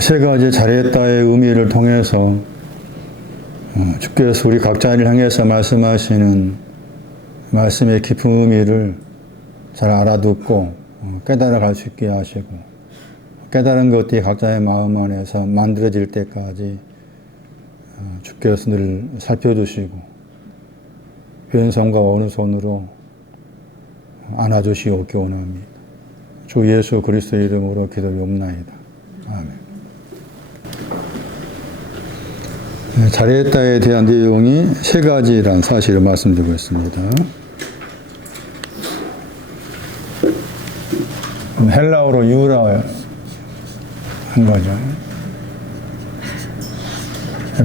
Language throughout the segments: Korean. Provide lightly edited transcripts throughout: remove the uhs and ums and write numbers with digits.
세 가지 잘했다의 의미를 통해서 주께서 우리 각자를 향해서 말씀하시는 말씀의 깊은 의미를 잘 알아듣고 깨달아갈 수 있게 하시고, 깨달은 것들이 각자의 마음 안에서 만들어질 때까지 주께서 늘 살펴주시고 왼손과 오른손으로 안아주시옵기 원합니다. 주 예수 그리스도의 이름으로 기도하옵나이다. 아멘. 잘했다에 대한 내용이 세 가지란 사실을 말씀드리고 있습니다. 헬라어로 유라 한 거죠.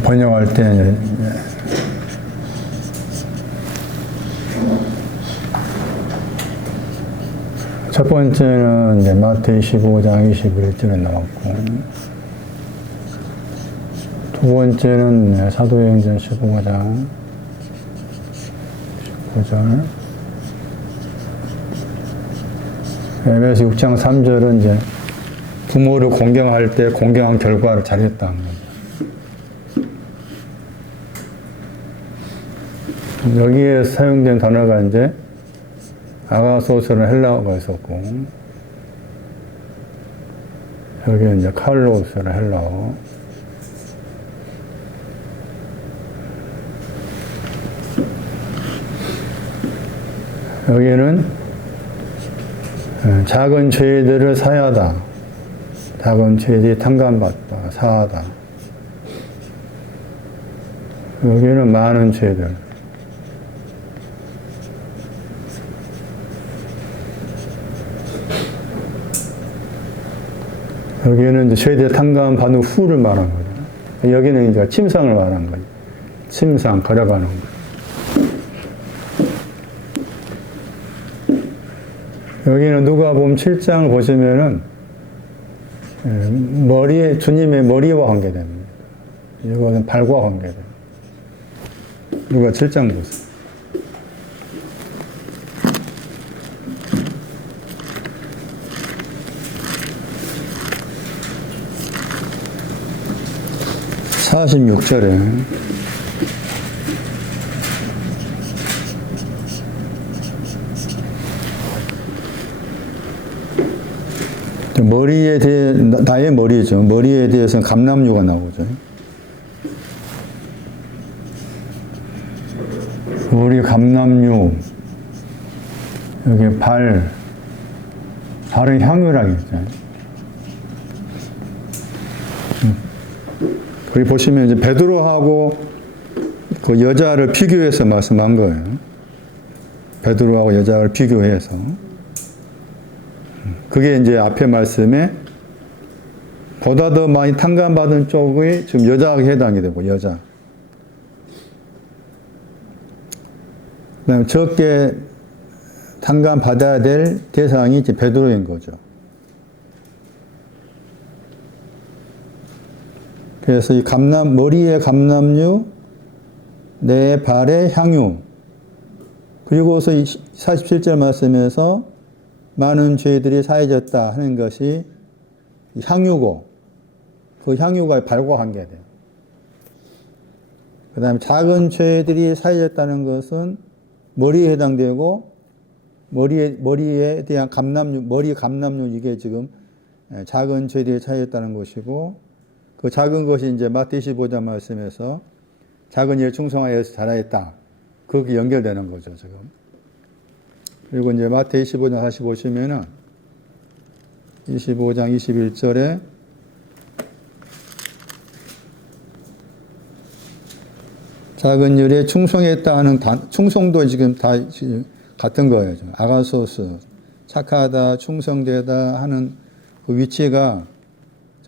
번역할 때 첫 번째는 이제 마태복음 15장 21절에 나왔고, 두 번째는 사도행전 15장 19절, 에베소 6장 3절은 이제 부모를 공경할 때 공경한 결과를 잘했다는 거죠. 여기에 사용된 단어가 이제 아가소스는 헬라어가 있었고, 여기는 이제 칼로스는 헬라어. 여기는 작은 죄들을 사하다, 작은 죄들이 탕감받다, 사하다. 여기는 많은 죄들. 여기는 이제 죄대 탕감받은 후를 말하는 거죠. 여기는 이제 침상을 말하는 거죠. 침상, 걸어가는 거. 여기는 누가복음 7장을 보시면은 머리에, 주님의 머리와 관계됩니다. 이것은 발과 관계됩니다. 누가 7장 보세요. (46절에) 머리에 대해, 나의 머리죠. 머리에 대해서는 감람류가 나오죠. 머리 감람류, 여기 발은 향유라고 했잖아요. 여기 보시면 이제 베드로하고 그 여자를 비교해서 말씀한 거예요. 베드로하고 여자를 비교해서. 그게 이제 앞에 말씀에 보다 더 많이 탕감받은 쪽이 지금 여자에게 해당이 되고, 여자. 그 다음에 적게 탕감받아야 될 대상이 이제 베드로인 거죠. 그래서 이 머리에 감람류, 내 발에 향유, 그리고서 47절 말씀에서 많은 죄들이 사해졌다 하는 것이 향유고, 그 향유가 발과 관계돼요. 그 다음에 작은 죄들이 사해졌다는 것은 머리에 해당되고, 머리에 대한 머리 감람류, 이게 지금 작은 죄들이 사해졌다는 것이고, 그 작은 것이 이제 마태 15장 말씀에서 작은 일에 충성하여서 잘하였다. 그렇게 연결되는 거죠, 지금. 그리고 이제 마태 25장 다시 보시면은 25장 21절에 작은 일에 충성했다 하는 충성도 지금 다 같은 거예요. 아가소스, 착하다, 충성되다 하는 그 위치가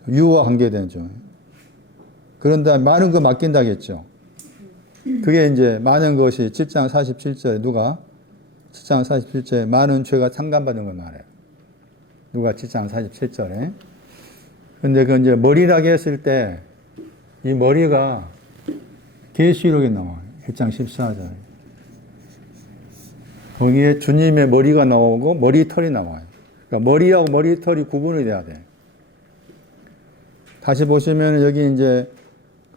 유와 관계되죠. 그런데 많은 거 맡긴다겠죠. 그게 이제 많은 것이 7장 47절에 누가 7장 47절에 많은 죄가 탕감받은 걸 말해요. 누가 7장 47절에. 근데 그 이제 머리라고 했을 때 이 머리가 계시록에 나와요. 1장 14절. 거기에 주님의 머리가 나오고 머리털이 나와요. 그러니까 머리하고 머리털이 구분이 돼야 돼. 다시 보시면 여기 이제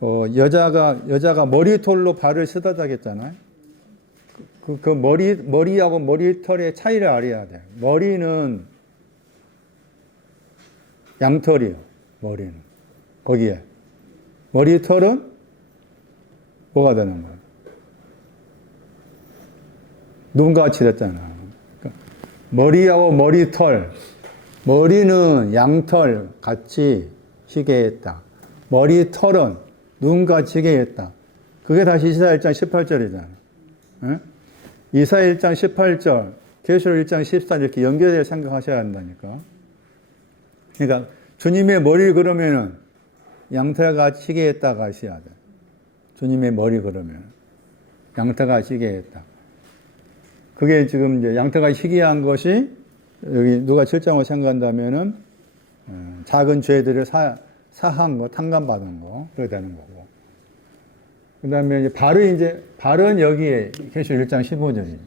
여자가 머리털로 발을 쓰다다겠잖아요. 그 머리하고 머리털의 차이를 알아야 돼요. 머리는 양털이요. 머리는 거기에 머리털은 뭐가 되는 거예요? 눈같이 됐잖아. 그러니까 머리하고 머리털, 머리는 양털 같이 희게 했다. 머리털은 눈같이 희게 했다. 그게 다시 이사야 1장 18절이잖아. 예? 이사야 1장 18절, 계시록 1장 14절 이렇게 연결해서 생각하셔야 한다니까. 그러니까 주님의 머리 그러면은 양털같이 희게 했다가 있어야 돼. 주님의 머리 그러면 양털같이 희게 했다. 그게 지금 이제 양털같이 희게한 것이 여기 누가 7장으로 생각한다면은 작은 죄들을 사한 거, 탕감받은 거, 그렇게 되는 거고. 그 다음에 이제 발은 여기에 계시록 1장 15절이죠.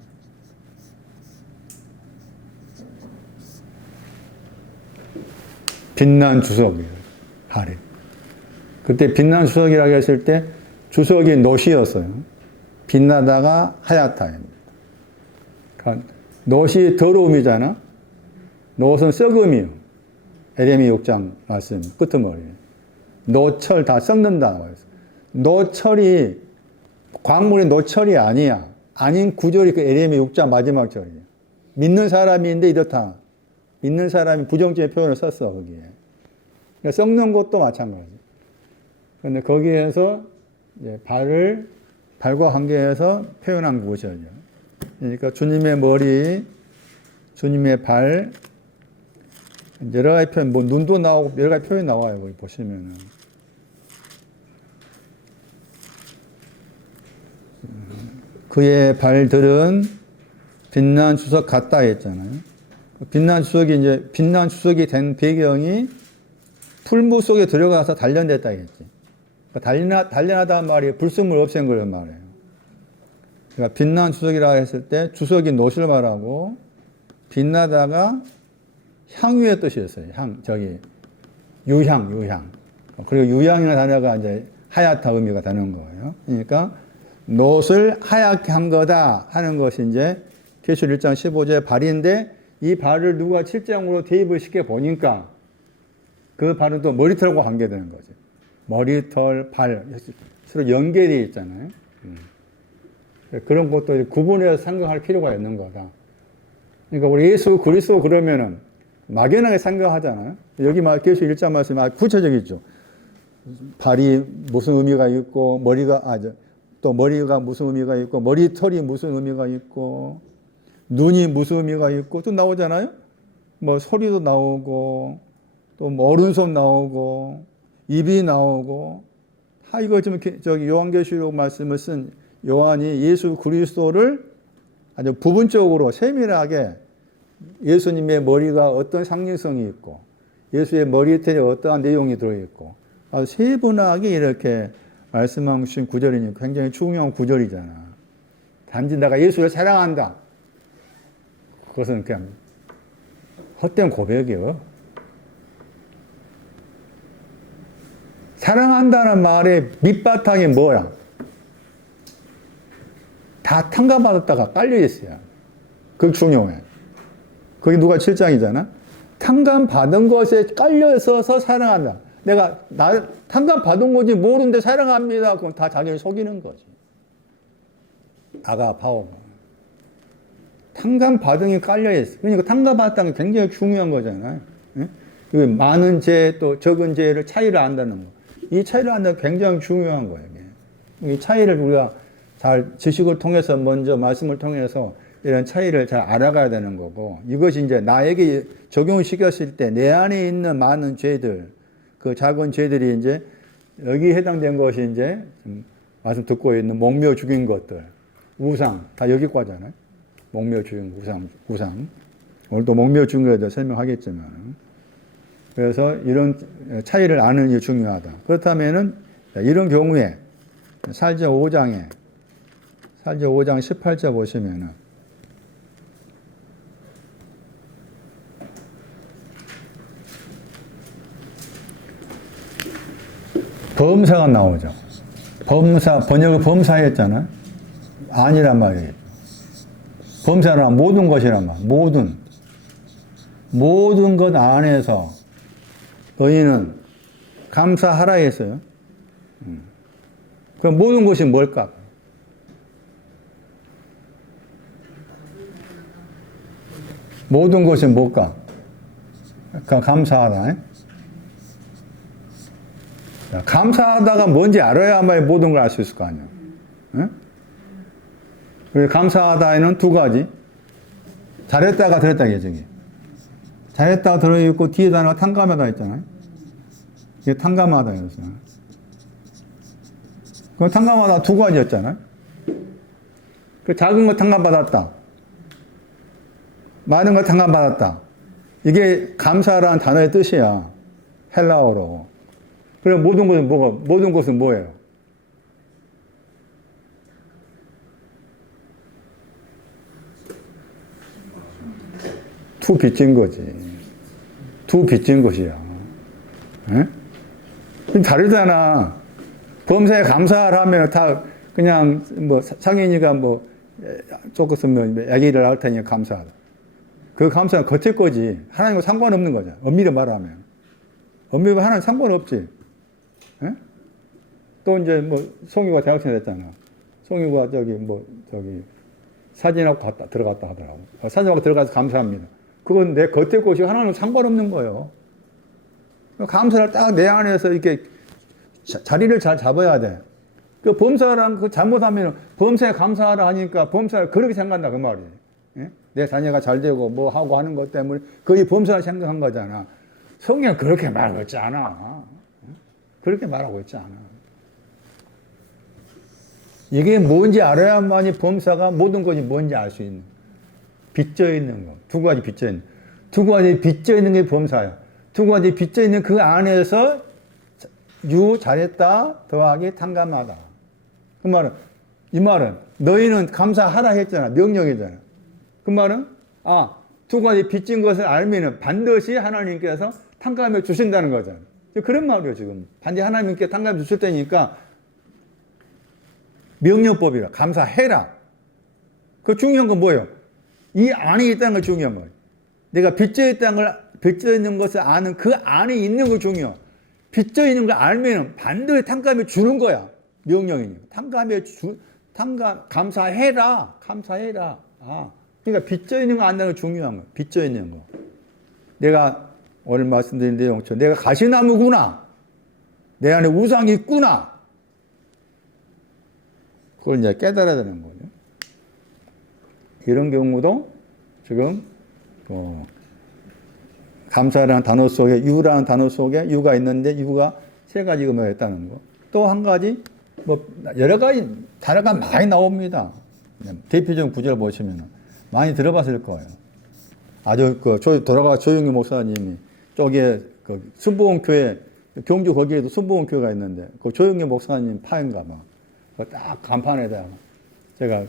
빛난 주석이에요, 발이. 그때 빛난 주석이라고 했을 때 주석이 놋이었어요. 빛나다가 하얗다입니다. 그러니까 놋이 더러움이잖아. 놋은 썩음이요. 에레미 6장 말씀 끄트머리에. 놋철 다 썩는다고 했어요. 놋철이 광물이 놋철이 아니야. 아닌 구절이 그 에레미 6장 마지막 절이에요. 믿는 사람인데 이렇다. 믿는 사람이 부정적인 표현을 썼어 거기에. 그러니까 썩는 것도 마찬가지. 그런데 거기에서 이제 발과 관계해서 표현한 구절이죠. 그러니까 주님의 머리, 주님의 발, 여러 가지 표현, 뭐 눈도 나오고 여러 가지 표현이 나와요. 거기 보시면은. 그의 발들은 빛난 주석 같다 했잖아요. 빛난 주석이 된 배경이 풀무 속에 들어가서 단련됐다 했지. 그러니까 단련하다는 말이 불순물 없앤 걸 말해요. 그러니까 빛난 주석이라 했을 때 주석이 놋을 말하고 빛나다가 향유의 뜻이었어요. 유향. 그리고 유향이라는 단어가 이제 하얗다 의미가 되는 거예요. 그러니까 놋을 하얗게 한 거다 하는 것이 이제 계시록 1장 15절의 발인데 이 발을 누가 7장으로 대입을 시켜 보니까 그 발은 또 머리털과 관계되는 거죠. 머리털, 발 서로 연결되어 있잖아요. 그런 것도 구분해서 생각할 필요가 있는 거다. 그러니까 우리 예수 그리스도 그러면은 막연하게 생각하잖아요. 여기 계시록 1장 말씀이 구체적이죠. 발이 무슨 의미가 있고 또 머리가 무슨 의미가 있고 머리털이 무슨 의미가 있고 눈이 무슨 의미가 있고 또 나오잖아요. 뭐 소리도 나오고 또 뭐 오른손 나오고 입이 나오고 이거 좀 저기 요한계시록 말씀을 쓴 요한이 예수 그리스도를 아주 부분적으로 세밀하게 예수님의 머리가 어떤 상징성이 있고 예수의 머리털에 어떠한 내용이 들어있고 아주 세분하게 이렇게 말씀하신 구절이니까 굉장히 중요한 구절이잖아. 단지 내가 예수를 사랑한다. 그것은 그냥 헛된 고백이요. 사랑한다는 말의 밑바탕이 뭐야? 다 탕감받았다가 깔려있어요. 그게 중요해. 그게 누가 7장이잖아. 탕감받은 것에 깔려있어서 사랑한다. 내가 탕감받은 건지 모르는데 사랑합니다. 그럼 다 자기를 속이는 거지. 아가파오가. 탕감받은 게 깔려있어. 그러니까 탕감받았다는 게 굉장히 중요한 거잖아요. 예? 많은 죄 또 적은 죄를 차이를 안다는 거. 이 차이를 안다는 게 굉장히 중요한 거예요. 이 차이를 우리가 잘 지식을 통해서 먼저 말씀을 통해서 이런 차이를 잘 알아가야 되는 거고 이것이 이제 나에게 적용시켰을 때 내 안에 있는 많은 죄들 그 작은 죄들이 이제 여기에 해당된 것이 이제 말씀 듣고 있는 목묘 죽인 것들 우상 다 여기 과잖아요. 목묘 죽인 우상 오늘도 목묘 죽인 것에 대해 설명하겠지만 그래서 이런 차이를 아는 게 중요하다. 그렇다면은 이런 경우에 살자 5장 18절 보시면은 범사가 나오죠. 범사, 번역을 범사했잖아. 아니란 말이에요. 범사란 모든 것이란 말. 모든 것 안에서 너희는 감사하라 했어요. 그럼 모든 것이 뭘까? 모든 것이 뭘까? 그러니까 감사하다. 감사하다가 뭔지 알아야만 모든 걸 알 수 있을 거 아니야. 그래서 감사하다에는 두 가지. 잘했다가 들었다게 저기. 잘했다가 들어있고 뒤에다 하나 탕감하다 있잖아요. 이게 탕감하다였어요. 그 탕감하다 두 가지였잖아요. 그 작은 거 탕감받았다. 많은 거 탕감받았다. 이게 감사라는 단어의 뜻이야. 헬라어로. 그럼 모든 것은 뭐예요? 투 빚진 거지. 투 빚진 것이야. 에? 다르잖아. 범사에 감사를 하면 다 그냥 뭐 상인이가 뭐 조금 아기를 낳을 테니 감사하다. 그 감사는 겉의 거지. 하나님과 상관없는 거잖아. 엄밀히 말하면. 엄밀히 하나님 상관없지. 에? 또 이제 뭐 송유가 대학생 됐잖아. 송유가 저기 사진하고 들어갔다 하더라고. 사진하고 들어가서 감사합니다. 그건 내 겉의 것이 하나님과 상관없는 거예요. 감사를 딱 내 안에서 이렇게 자리를 잘 잡아야 돼. 그 범사랑 그 잘못하면 범사에 감사하라 하니까 범사를 그렇게 생각한다 그 말이에요. 예? 내 자녀가 잘 되고 뭐 하고 하는 것 때문에 거의 범사를 생각한 거잖아. 성경 그렇게 말하고 있지 않아. 그렇게 말하고 있지 않아. 이게 뭔지 알아야만이 범사가 모든 것이 뭔지 알 수 있는 거야. 빚져 있는 거. 두 가지 빚져 있는. 두 가지 빚져 있는 게 범사야. 두 가지 빚져 있는 그 안에서 잘했다 더하기 탕감하다. 그 말은 이 말은 너희는 감사하라 했잖아. 명령이잖아. 그 말은 두 가지 빚진 것을 알면은 반드시 하나님께서 탕감해 주신다는 거잖아. 그런 말이에요 지금. 반드시 하나님께 탕감해 주실 테니까 명령법이라 감사해라. 그 중요한 건 뭐예요? 이 안에 있다는 게 중요한 거예요. 내가 빚져 있는 것을 아는 그 안에 있는 거 중요해. 빚져 있는 걸 알면 반드시 탕감해 주는 거야. 명령이니까. 감사해라. 감사해라. 그러니까 빚져 있는 거 안다는 게 중요한 거야. 빚져 있는 거. 내가 오늘 말씀드린 내용처럼 내가 가시나무구나. 내 안에 우상이 있구나. 그걸 이제 깨달아야 되는 거죠. 이런 경우도 지금 감사라는 단어 속에 유라는 단어 속에 유가 있는데 유가 세 가지 의미가 있다는 거. 또 한 가지 뭐 여러 가지 단어가 많이 나옵니다. 대표적인 구절 보시면 많이 들어봤을 거예요. 아주 돌아가 조영기 목사님이 쪽에 순복음교회 경주 거기에도 순복음교회가 있는데 그 조영기 목사님 파인가 봐. 딱 간판에다가 제가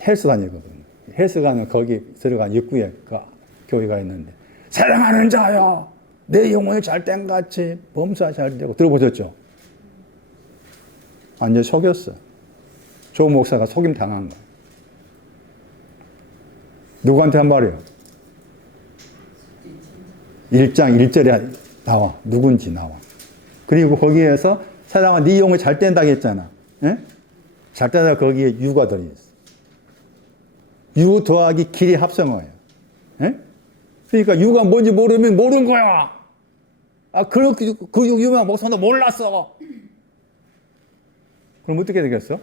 헬스 다니거든요. 헬스 가면 거기 들어간 입구에 그 교회가 있는데 사랑하는 자여 내 영혼이 잘된 같이 범사 잘 되고 들어보셨죠? 완전 속였어. 조 목사가 속임 당한 거야. 누구한테 한 말이에요? 1장 1절에 나와. 누군지 나와. 그리고 거기에서 사랑아 네 영혼이 잘 된다고 했잖아. 예? 잘 된다 거기에 유가 들어있어. 유 더하기 길이 합성어예요. 예? 그러니까 유가 뭔지 모르면 모르는 거야. 그렇게 그 유명한 목사도 몰랐어. 그럼 어떻게 되겠어?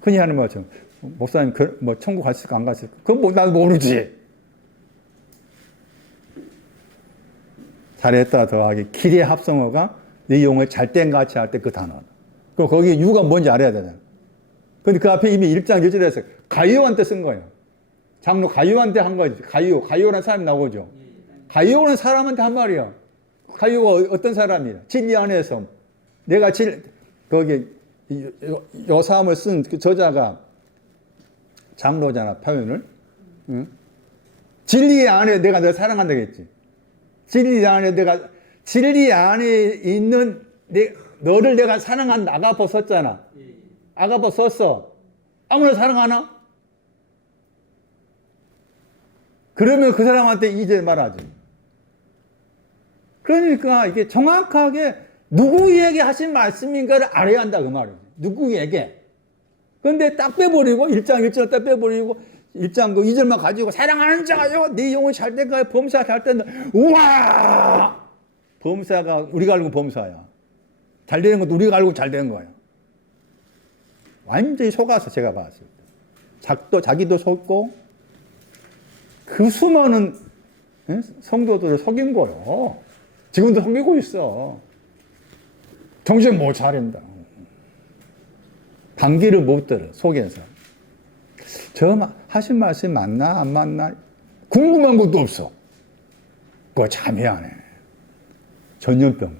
흔히 하는 말처럼 목사님 뭐 천국 갔을까 안 갔을까? 그건 나도 모르지. 잘했다 더하기 길의 합성어가 네 용을 잘된 같이 할 때 그 단어. 그럼 거기에 유가 뭔지 알아야 되잖아. 근데 그 앞에 이미 1장 1절에서 가이오한테 쓴 거예요. 장로 가이오한테 한 거지. 가이오라는 사람이 나오죠. 가이오라는 사람한테 한 말이야. 가이오가 어떤 사람이야? 진리 안에서 내가 거기 요 사람을 쓴 그 저자가 장로잖아, 표현을. 응? 진리 안에 내가 널 사랑한다고 했지. 진리 안에 내가 진리 안에 있는 너를 내가 사랑한다. 아가포 썼잖아. 아가포 썼어. 아무나 사랑하나? 그러면 그 사람한테 이제 말하지. 그러니까 이게 정확하게 누구에게 하신 말씀인가를 알아야 한다 그 말이지. 누구에게. 그런데 딱 빼버리고 1장 딱 빼버리고 1장 그 2절만 가지고 사랑하는 자요 네 영혼이 잘 될까요? 범사가 잘 된다. 우와! 범사가 우리가 알고 범사야. 잘 되는 것도 우리가 알고 잘 되는 거야. 완전히 속아서 제가 봤을 때. 자기도 속고 그 수많은 성도들을 속인 거요. 지금도 속이고 있어. 정신 못 차린다. 반기를 못 들어 속에서. 저 하신 말씀 맞나 안 맞나 궁금한 것도 없어. 그거 참 희한해. 전염병.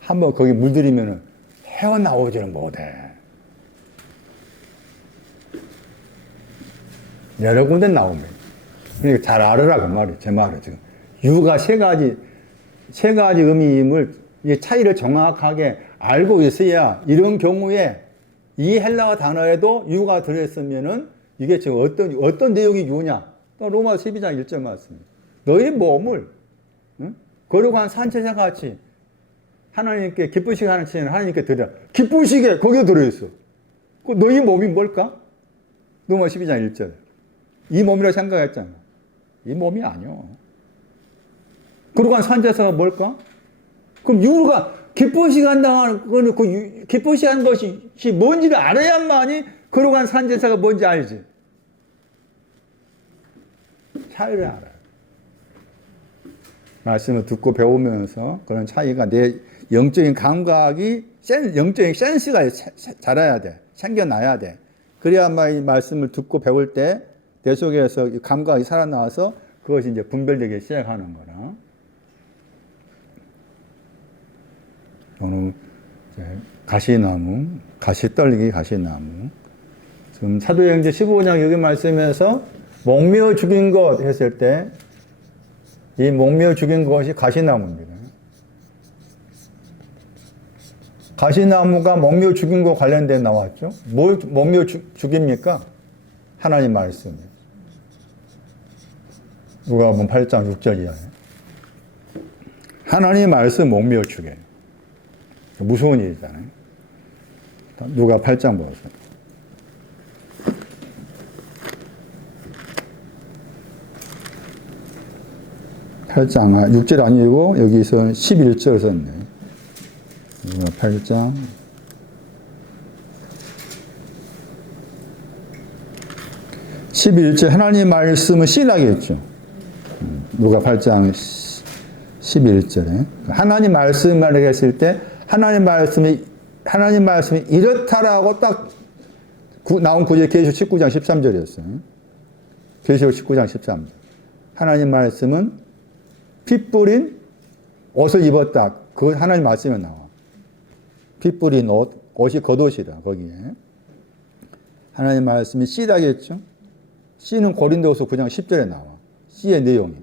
한번 거기 물들이면 헤어나오지는 못해. 여러 군데 나오면. 그러니까 잘 알으라 그 말이에요. 제 말은 지금. 유가 세 가지 의미임을 이 차이를 정확하게 알고 있어야 이런 경우에 이 헬라어 단어에도 유가 들어있으면은 이게 지금 어떤 내용이 유냐? 로마서 12장 1절 말씀입니다. 너희 몸을 거룩한 산채사 같이 하나님께 기쁘시게 하는 치는 하나님께 드려. 기쁘시게 거기에 들어있어. 그 너희 몸이 뭘까? 로마서 12장 1절. 이 몸이라고 생각했잖아. 이 몸이 아니요. 거룩한 산채사가 뭘까? 그럼 유가 기쁘시게 한다는 거는 그 기쁘시게 한 것이 뭔지를 알아야만이 거룩한 산제사가 뭔지 알지. 차이를 알아요. 말씀을 듣고 배우면서 그런 차이가 내 영적인 감각이 영적인 센스가 자라야 돼. 생겨나야 돼. 그래야만 이 말씀을 듣고 배울 때 내 속에서 이 감각이 살아나와서 그것이 이제 분별되기 시작하는 거라. 오늘 가시나무, 가시떨기 가시나무. 지금 사도행전 15장 여기 말씀에서 목매어 죽인 것 했을 때 이 목매어 죽인 것이 가시나무입니다. 가시나무가 목매어 죽인 것 관련된 나왔죠. 뭘 목매어 죽입니까? 하나님 말씀. 누가복음 8장 6절이야. 하나님 말씀 목매어 죽여요. 무서운 일이잖아요. 누가 8장 보세요. 8장, 6절 아니고 여기서 11절 썼네. 누가 8장. 11절 하나님 말씀은 씨라겠죠. 누가 8장 11절에. 하나님 말씀을 했을 때 하나님 말씀이 이렇다라고 딱 나온 구절이 계시록 19장 13절이었어요. 계시록 19장 13절. 하나님 말씀은 피 뿌린 옷을 입었다. 그 하나님 말씀에 나와. 피 뿌린 옷이 겉옷이다. 거기에. 하나님 말씀이 씨다겠죠. 씨는 고린도후서 9장 10절에 나와. 씨의 내용이.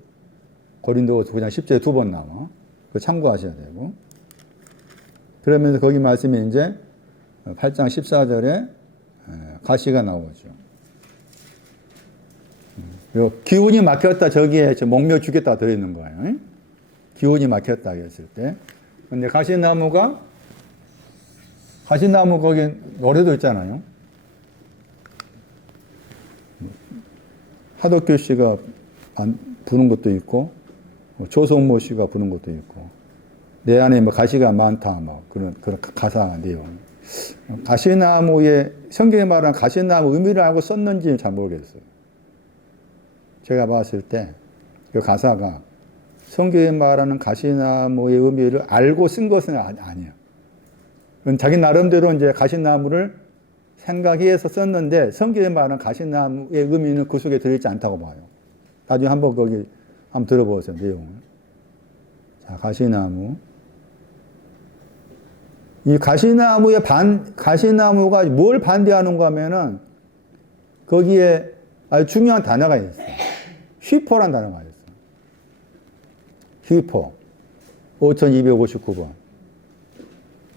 고린도후서 9장 10절에 2번 나와. 그거 참고하셔야 되고. 그러면서 거기 말씀이 이제 8장 14절에 가시가 나오죠. 요 기운이 막혔다 저기에 목매어 죽였다 들어있는 거예요. 기운이 막혔다 했을 때. 근데 가시나무 거기 노래도 있잖아요. 하덕규 씨가 부는 것도 있고 조성모 씨가 부는 것도 있고 내 안에 뭐 가시가 많다 뭐 그런 가사 내용. 가시나무의 성경에 말하는 가시나무 의미를 알고 썼는지 잘 모르겠어요. 제가 봤을 때 그 가사가 성경에 말하는 가시나무의 의미를 알고 쓴 것은 아니에요. 자기 나름대로 이제 가시나무를 생각해서 썼는데 성경에 말하는 가시나무의 의미는 그 속에 들어있지 않다고 봐요. 나중에 한번 거기 한번 들어보세요, 내용을. 자, 가시나무. 이 가시나무가 뭘 반대하는가 하면은 거기에 아주 중요한 단어가 있어요. 휘포란 단어가 있어요. 휘포. 5259번.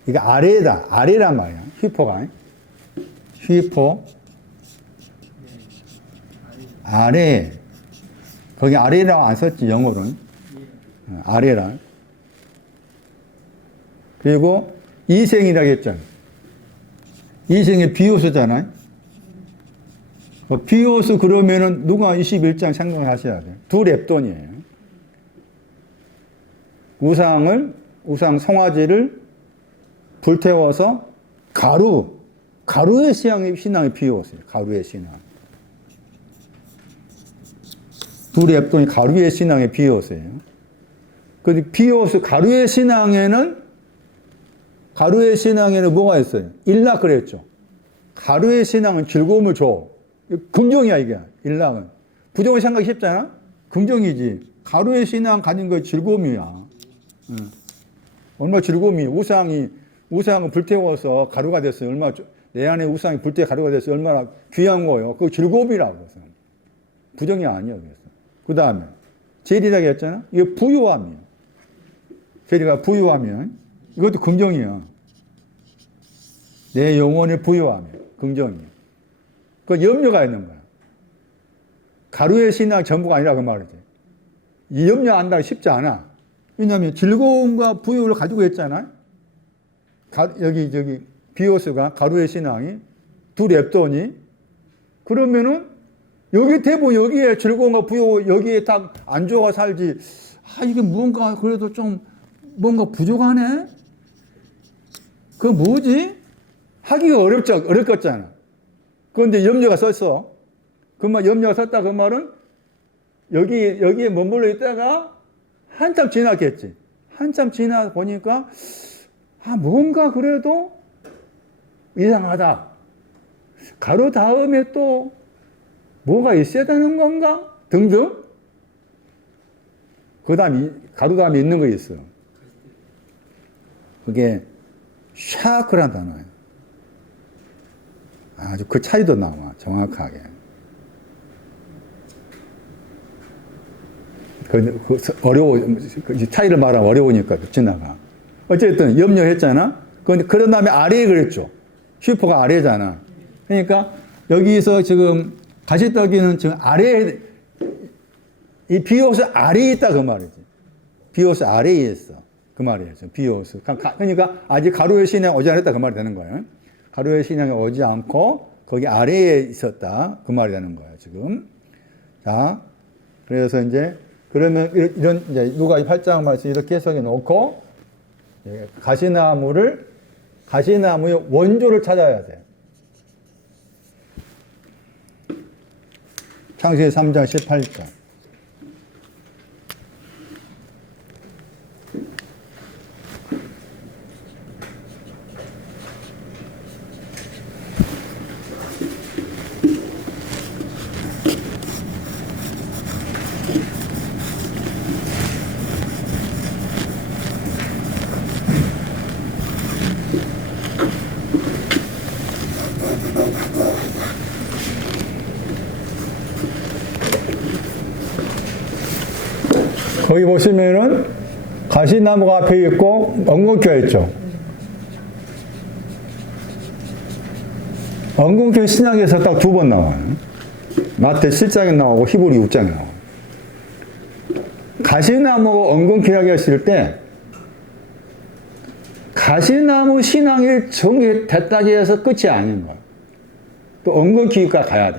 이게 아래다. 아래란 말이야. 휘포가. 휘포. 아래. 거기 아래라고 안 썼지, 영어로는. 아래라. 그리고 이생이라고 했잖아. 이생의 비호수잖아요. 비호수 그러면은 누가 21장 생각을 하셔야 돼요. 두 렙돈이에요. 우상 송아지를 불태워서 가루의 신앙이 비호수예요. 가루의 신앙. 두 렙돈이 가루의 신앙의 비호수예요. 그 비호수, 가루의 신앙에는 뭐가 있어요? 일락 그랬죠. 가루의 신앙은 즐거움을 줘. 긍정이야, 이게. 일락은. 부정을 생각이 쉽잖아? 긍정이지. 가루의 신앙 가진 거 즐거움이야. 얼마나 즐거움이. 우상은 불태워서 가루가 됐어요. 내 안에 우상이 불태워 가루가 됐어요. 얼마나 귀한 거예요. 그거 즐거움이라고 해서. 부정이 아니야, 그래서. 그 다음에, 제리라고 했잖아? 이거 부유함이야. 제리가 부유하면, 이것도 긍정이야. 내 영혼이 부유하면, 긍정이야. 그 염려가 있는 거야. 가루의 신앙 전부가 아니라 그 말이지. 이 염려 안다가 쉽지 않아. 왜냐하면 즐거움과 부유를 가지고 있잖아요. 여기 비오스가 가루의 신앙이 두 렙돈이 그러면은 여기 대부분 여기에 즐거움과 부유 여기에 딱 안주가 살지. 이게 뭔가 그래도 좀 뭔가 부족하네. 그거 뭐지? 하기가 어렵겠잖아. 그런데 염려가 썼어. 그 말 염려가 썼다 그 말은 여기에 머물러 있다가 한참 지났겠지. 한참 지나 보니까 뭔가 그래도 이상하다. 가루 다음에 또 뭐가 있어야 되는 건가? 등등. 가루 다음에 있는 거 있어. 그게 샤크란 단어예요. 아주 그 차이도 나와, 정확하게. 어려워, 차이를 말하면 어려우니까 지나가. 어쨌든 염려했잖아? 그런 다음에 아래에 그랬죠. 슈퍼가 아래잖아. 그러니까 여기서 지금 가시떡이는 지금 아래에, 이 비오스 아래에 있다 그 말이지. 비오스 아래에 있어. 그 말이에요. 비오스. 그러니까 아직 가루의 신앙이 오지 않았다 그 말이 되는 거예요. 가루의 신앙이 오지 않고 거기 아래에 있었다. 그 말이 되는 거예요, 지금. 자, 그래서 이제, 그러면 이런, 이제 누가 8장 말씀 이렇게 해석해 놓고, 가시나무의 원조를 찾아야 돼. 창세기 3장 18절. 거기 보시면은 가시나무가 앞에 있고 엉겅퀴가 있죠. 엉겅퀴 신약에서 딱 두 번 나와요. 마태 7장에 나오고 히브리 6장에 나와요. 가시나무 엉겅퀴라고 했을 때 가시나무 신앙이 정리됐다고 해서 끝이 아닌 거야. 또 엉겅퀴가 가야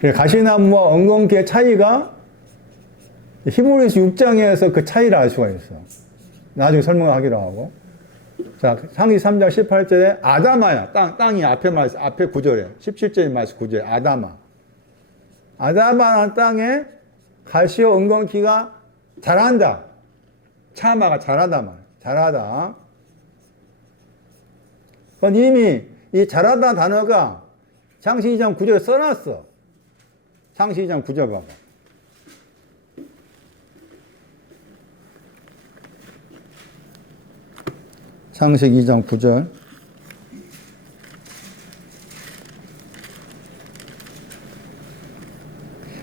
돼. 가시나무와 엉겅퀴의 차이가 히브리서 6장에서 그 차이를 알 수가 있어. 나중에 설명하기로 하고. 자, 창세기 3장 18절에 아다마야. 땅이 앞에 9절에. 17절에 말씀 9절에 아다마. 아다마라는 땅에 가시오 엉겅퀴가 자란다. 차마가 자라다 말. 자라다. 그건 이미 이 자라다 단어가 창세기 2장 9절에 써놨어. 창세기 2장 9절 봐봐. 창세기 2장 9절.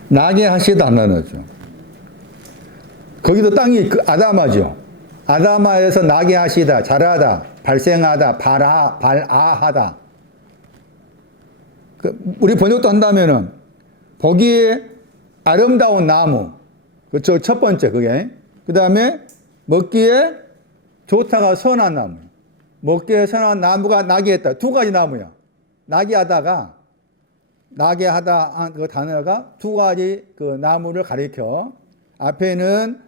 나게 하시다 안 나누죠. 거기도 땅이 아다마죠. 아다마에서 나게 하시다, 자라다, 발생하다, 발아하다. 우리 번역도 한다면은 보기에 아름다운 나무. 그쵸? 첫 번째 그게. 그 다음에 먹기에 좋다가 선한 나무. 먹기에 선한 나무가 나게 했다. 두 가지 나무야. 나게 하다가 나게 하다 그 단어가 두 가지 그 나무를 가리켜. 앞에는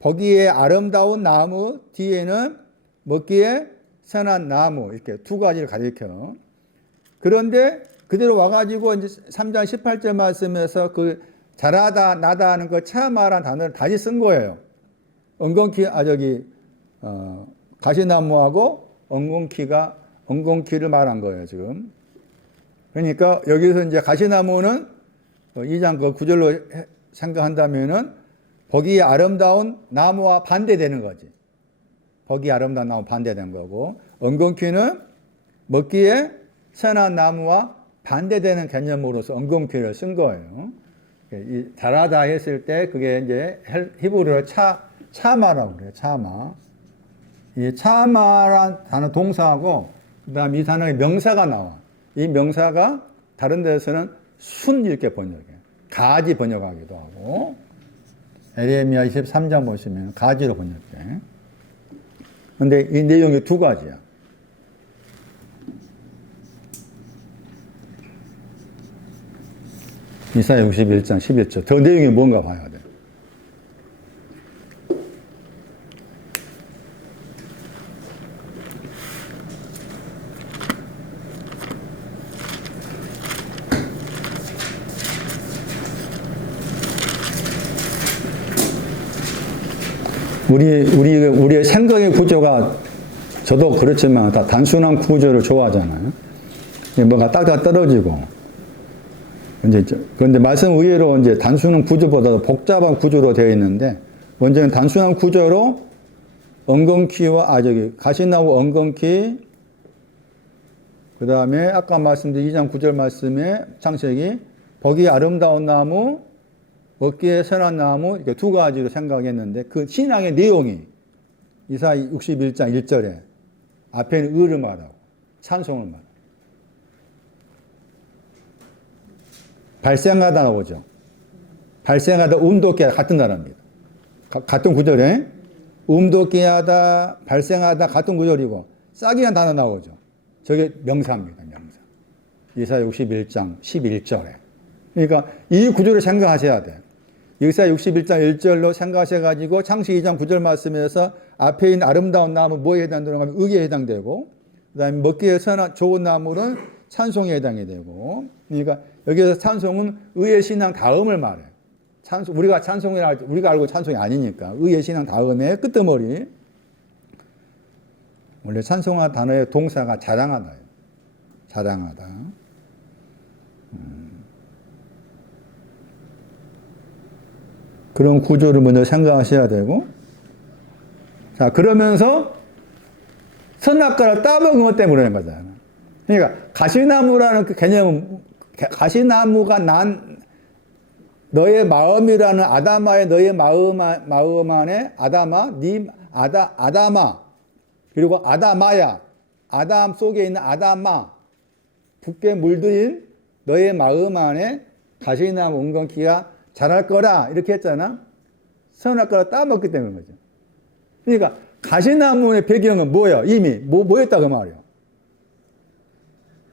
보기에 아름다운 나무, 뒤에는 먹기에 선한 나무, 이렇게 두 가지를 가리켜. 그런데 그대로 와가지고 이제 3장 18절 말씀에서 그 자라다, 나다 하는 그 참아라는 단어를 다시 쓴 거예요. 가시나무하고 엉겅퀴를 말한 거예요, 지금. 그러니까 여기서 이제 가시나무는 2장 그 구절로 생각한다면은 보기에 아름다운 나무와 반대되는 거지. 보기에 아름다운 나무 반대된 거고, 엉겅퀴는 먹기에 선한 나무와 반대되는 개념으로서 엉겅퀴를 쓴 거예요. 이 자라다 했을 때 그게 이제 히브리어로 차마라고 그래요. 차마. 이 차마란 단어 동사하고 그다음 이 단어의 명사가 나와. 이 명사가 다른 데서는 순 이렇게 번역해. 가지 번역하기도 하고. 에레미야 23장 보시면 가지로 번역해. 근데 이 내용이 두 가지야. 이사야 61장 11절. 더 내용이 뭔가 봐야 돼. 우리의 생각의 구조가 저도 그렇지만 다 단순한 구조를 좋아하잖아요. 뭔가 딱딱 떨어지고. 그런데 말씀 의외로 이제 단순한 구조보다 복잡한 구조로 되어 있는데, 먼저는 단순한 구조로 가시나무 엉겅퀴, 그 다음에 아까 말씀드린 2장 9절 말씀에 창세기, 보기에 아름다운 나무, 먹기에 선한 나무, 이렇게 두 가지로 생각했는데, 그 신앙의 내용이 이사야 61장 1절에 앞에는 의를 말하고 찬송을 말하고 발생하다 나오죠. 발생하다, 움돋게 하다 같은 단어입니다. 같은 구절에 움돋게 하다, 발생하다 같은 구절이고 싹이라는 단어 나오죠. 저게 명사입니다. 명사. 이사야 61장 11절에. 그러니까 이 구조를 생각하셔야 돼요. 이사야 61장 1절로 생각하셔가지고 창세기 2장 9절 말씀에서 앞에 있는 아름다운 나무 뭐에 해당되는가 하면 의에 해당되고, 그 다음에 먹기에 선한 좋은 나무는 찬송에 해당이 되고, 그러니까 여기서 찬송은 의의 신앙 다음을 말해요. 우리가 알고 찬송이 아니니까 의의 신앙 다음에 끄트머리. 원래 찬송하 단어의 동사가 자랑하다예요. 자랑하다. 그런 구조를 먼저 생각하셔야 되고, 자, 그러면서 선악과를 따먹은 것 때문에 그런 거잖아요. 그러니까 가시나무라는 그 개념은, 가시나무가 너의 마음이라는 아다마의 너의 마음 안에 아다마, 그리고 아다마야, 아담 속에 있는 아다마, 붓게 물들인 너의 마음 안에 가시나무 엉겅퀴가 자랄 거라 이렇게 했잖아. 선악과를 따먹기 때문인 거죠. 그러니까 가시나무의 배경은 뭐예요? 이미 뭐였다 그 말이에요.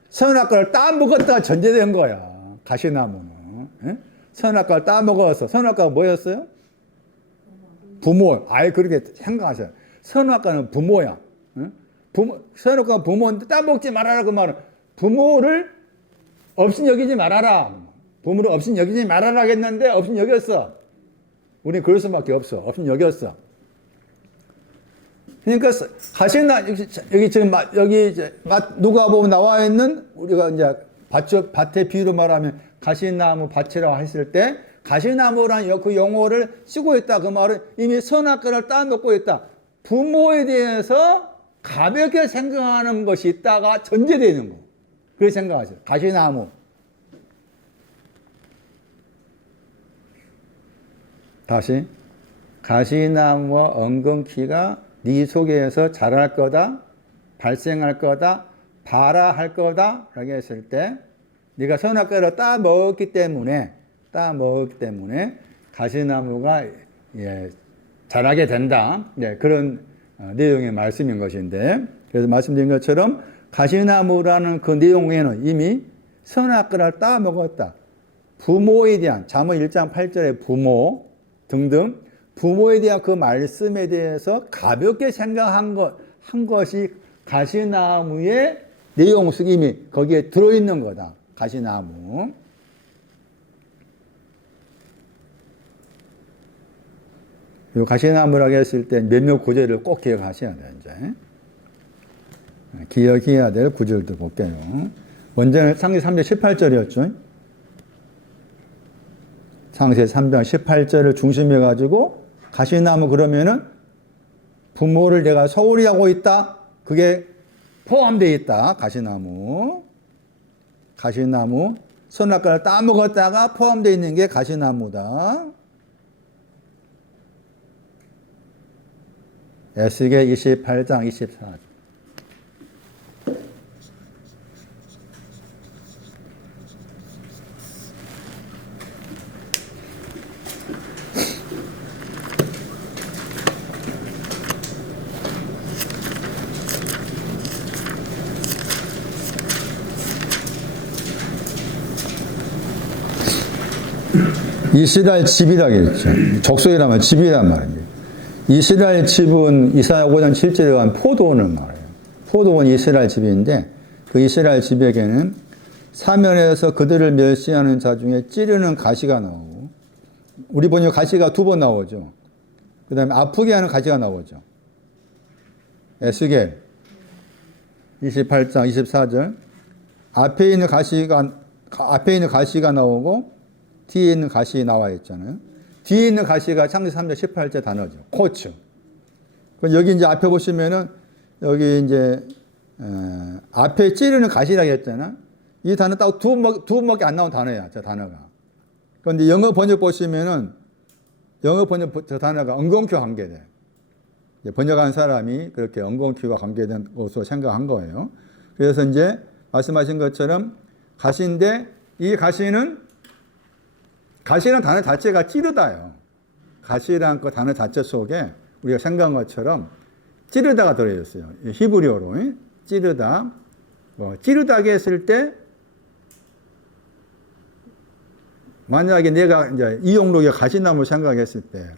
선악과를 따먹었다가 전제된 거야. 가시나무는. 예? 선악과를 따먹어서. 선악과가 뭐였어요? 부모. 아예 그렇게 생각하셔요. 선악과는 부모야. 예? 선악과는 부모인데 따먹지 말아라 그 말은 부모를 없인 여기지 말아라. 부모를 없인 여기지 말아라 했는데 없인 여겼어. 우리는 그럴 수밖에 없어. 없인 여겼어. 그러니까 여기 지금 누가 보면 나와 있는 우리가 이제 밭의 비유로 말하면 가시나무 밭이라고 했을 때 가시나무라는 그 용어를 쓰고 있다. 그 말은 이미 선악과를 따먹고 있다. 부모에 대해서 가볍게 생각하는 것이 있다가 전제되는 거. 그렇게 생각하세요. 가시나무. 다시 가시나무와 엉겅퀴가 네 속에서 자랄 거다, 발생할 거다, 발화할 거다 라고 했을 때 네가 선악과를 따 먹었기 때문에 가시나무가 자라게 된다. 네, 그런 내용의 말씀인 것인데, 그래서 말씀드린 것처럼 가시나무라는 그 내용에는 이미 선악과를 따 먹었다. 부모에 대한 잠언 1장 8절의 부모 등등 부모에 대한 그 말씀에 대해서 가볍게 생각한 한 것이 가시나무의 내용 속에 이미 거기에 들어있는 거다. 가시나무. 이 가시나무라고 했을 때 몇몇 구절을 꼭 기억하셔야 돼요. 이제 기억해야 될 구절도 볼게요. 먼저는 창세기 3장 18절이었죠. 창세기 3장 18절을 중심해 가지고 가시나무 그러면은 부모를 내가 소홀히 하고 있다. 그게 포함되어 있다. 가시나무. 선악과를 따먹었다가 포함되어 있는 게 가시나무다. 에스겔 28장 24절. 이스라엘 집이라겠죠. 족속이라면 집이란 말입니다. 이스라엘 집은 이사야 5장 7절에 의한 포도원을 말해요. 포도원 이스라엘 집인데 그 이스라엘 집에게는 사면에서 그들을 멸시하는 자 중에 찌르는 가시가 나오고, 우리 번역 가시가 2번 나오죠. 그 다음에 아프게 하는 가시가 나오죠. 에스겔 28장 24절 앞에 있는 가시가 나오고 뒤에 있는 가시 나와 있잖아요. 뒤에 있는 가시가 창세기 3장 18절 단어죠. 코츠. 여기 이제 앞에 보시면은 여기 이제 앞에 찌르는 가시라고 했잖아. 이 단어 딱 두 번밖에 안 나온 단어야. 저 단어가. 그런데 영어 번역 보시면은 영어 번역 저 단어가 엉겅퀴와 관계돼. 번역한 사람이 그렇게 엉겅퀴와 관계된 것으로 생각한 거예요. 그래서 이제 말씀하신 것처럼 가시인데 이 가시는 가시라는 단어 자체가 찌르다요. 가시라는 그 단어 자체 속에 우리가 생각한 것처럼 찌르다가 들어있어요. 히브리어로 찌르다. 찌르다게 했을 때 만약에 내가 이제 이용록에 가시나무를 생각했을 때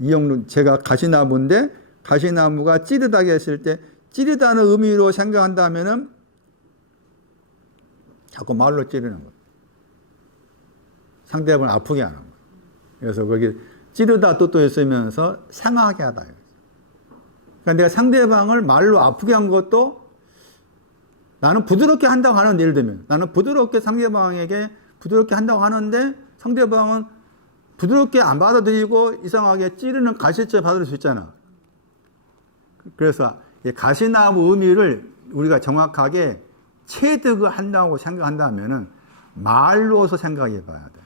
이용록 제가 가시나무인데 가시나무가 찌르다게 했을 때 찌르다는 의미로 생각한다면은 자꾸 말로 찌르는 거예요. 상대방을 아프게 하는 거예요. 그래서 거기 찌르다 뜻도 있으면서 상하게 하다. 그러니까 내가 상대방을 말로 아프게 한 것도 나는 부드럽게 한다고 하는, 예를 들면 나는 부드럽게 상대방에게 부드럽게 한다고 하는데 상대방은 부드럽게 안 받아들이고 이상하게 찌르는 가시째 받을 수 있잖아. 그래서 가시나무 의미를 우리가 정확하게 체득을 한다고 생각한다면은 말로서 생각해 봐야 돼.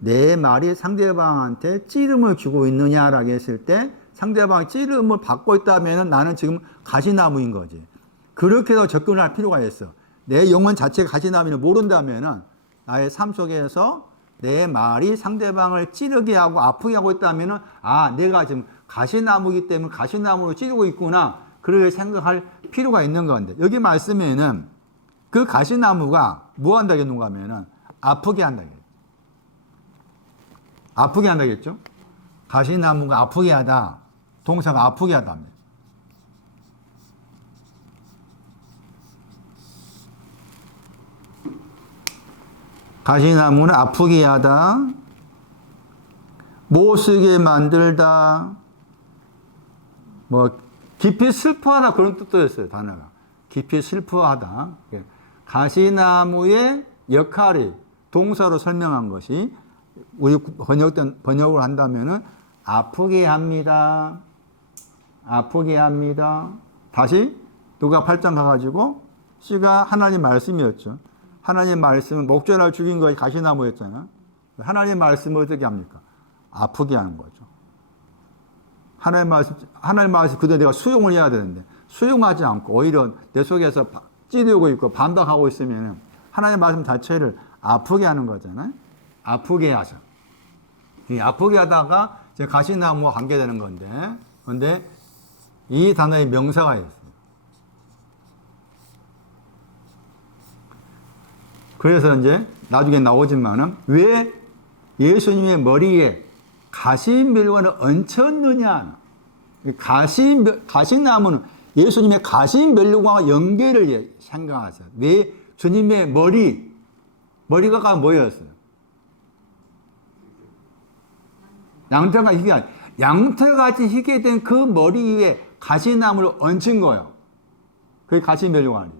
내 말이 상대방한테 찌름을 주고 있느냐라고 했을 때 상대방이 찌름을 받고 있다면 나는 지금 가시나무인 거지. 그렇게 해서 접근을 할 필요가 있어. 내 영혼 자체가 가시나무를 모른다면 나의 삶 속에서 내 말이 상대방을 찌르게 하고 아프게 하고 있다면 내가 지금 가시나무이기 때문에 가시나무로 찌르고 있구나. 그렇게 생각할 필요가 있는 건데 여기 말씀에는 그 가시나무가 뭐 한다겠는가 하면은 아프게 한다겠죠. 아프게 한다겠죠? 가시나무가 아프게 하다. 동사가 아프게 하다입니다. 가시나무는 아프게 하다. 못쓰게 만들다. 깊이 슬퍼하다 그런 뜻도 있어요. 단어가. 깊이 슬퍼하다. 가시나무의 역할이 동사로 설명한 것이 우리 번역을 한다면은 아프게 합니다. 아프게 합니다. 다시 누가 8장 가가지고 C가 하나님 말씀이었죠. 하나님 말씀은 목전을 죽인 것이 가시나무였잖아. 하나님 말씀을 어떻게 합니까? 아프게 하는 거죠. 하나님 말씀 그대로 내가 수용을 해야 되는데 수용하지 않고 오히려 내 속에서 찌르고 있고 반박하고 있으면 하나님 말씀 자체를 아프게 하는 거잖아요. 아프게 하죠. 이 아프게 하다가 이제 가시나무와 관계되는 건데, 근데 이 단어의 명사가 있어요. 그래서 이제 나중에 나오지만은 왜 예수님의 머리에 가시멜관을 얹혔느냐? 가시나무는 예수님의 가시멜관과 연계를 생각하세요. 왜 주님의 머리가 뭐였어요? 양털같이 희게 된 그 머리 위에 가시나무를 얹힌 거예요. 그게 가시멜관이.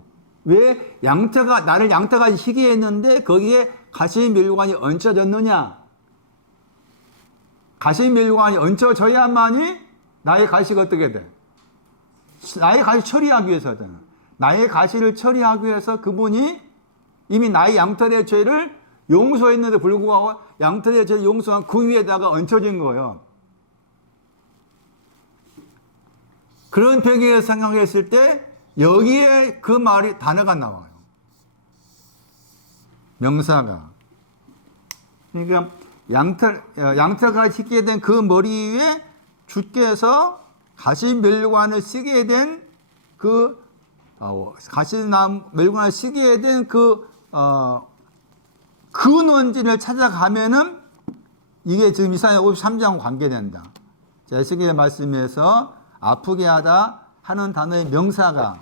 왜 나를 양털같이 희게 했는데 거기에 가시멜관이 얹혀졌느냐? 가시멜관이 얹혀져야만이 나의 가시가 어떻게 돼? 나의 가시 처리하기 위해서잖아. 나의 가시를 처리하기 위해서 그분이 이미 나의 양털의 죄를 용서했는데 불구하고 양털의 죄를 용서한 그 위에다가 얹혀진 거예요. 그런 배경에서 생각했을 때 여기에 그 말이 단어가 나와요. 명사가. 그러니까 양털같이 희게 된 그 머리 위에 주께서 가시멜관을 쓰게 된 가시멜관을 쓰게 된 근원지를 찾아가면은 이게 지금 이사야 53장과 관계된다. 자, 에스겔의 말씀에서 아프게 하다 하는 단어의 명사가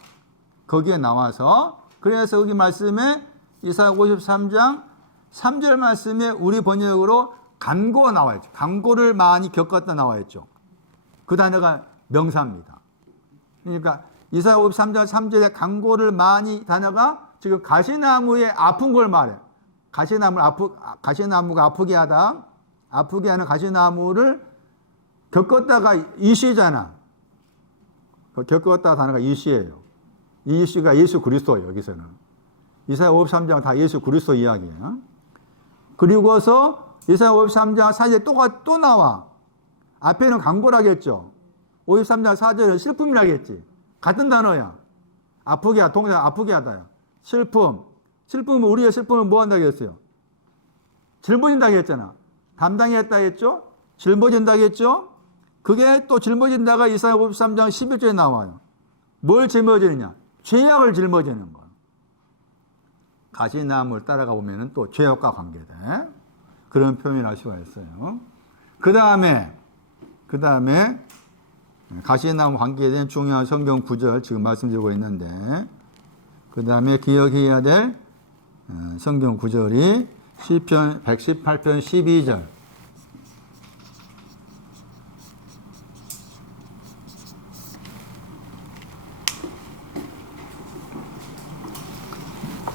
거기에 나와서 그래서 여기 말씀에 이사야 53장 3절 말씀에 우리 번역으로 간고가 나와 있죠. 간고를 많이 겪었다 나와 있죠. 그 단어가 명사입니다. 그러니까 이사야 53장 3절에 간고를 많이 단어가 지금 가시나무의 아픈 걸 말해. 가시나무가 아프게 하는 가시나무를 겪었다가 이시잖아. 겪었다 단어가 이시예요. 이 이시가 예수 그리스도예요. 여기서는. 이사야 53장은 다 예수 그리스도 이야기예요. 그리고서 이사야 53장 4절에 또 나와. 앞에는 강고라겠죠. 53장 4절은 슬픔이라겠지. 같은 단어야. 아프게 하다. 동사 아프게 하다야. 슬픔은 우리의 슬픔을 뭐 한다고 했어요? 짊어진다고 했잖아. 담당했다 했죠? 짊어진다고 했죠? 그게 또 짊어진다가 이사야 53장 11절에 나와요. 뭘 짊어지느냐? 죄악을 짊어지는 거예요. 가시나무를 따라가 보면 또 죄악과 관계돼. 그런 표현을 할 수가 있어요. 그 다음에 가시나무 관계된 중요한 성경 구절 지금 말씀드리고 있는데 그 다음에 기억해야 될 성경 구절이 시편 118편 12절.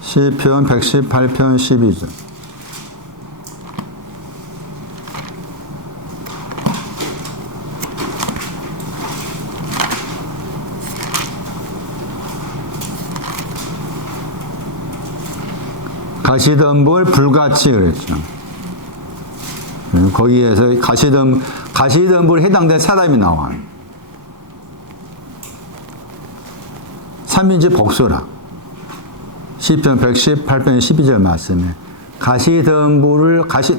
시편 118편 12절. 가시덤불 불같이 그랬죠. 거기에서 가시덤불에 해당된 사람이 나와요. 3인지 복수라. 시편 118편 12절 말씀에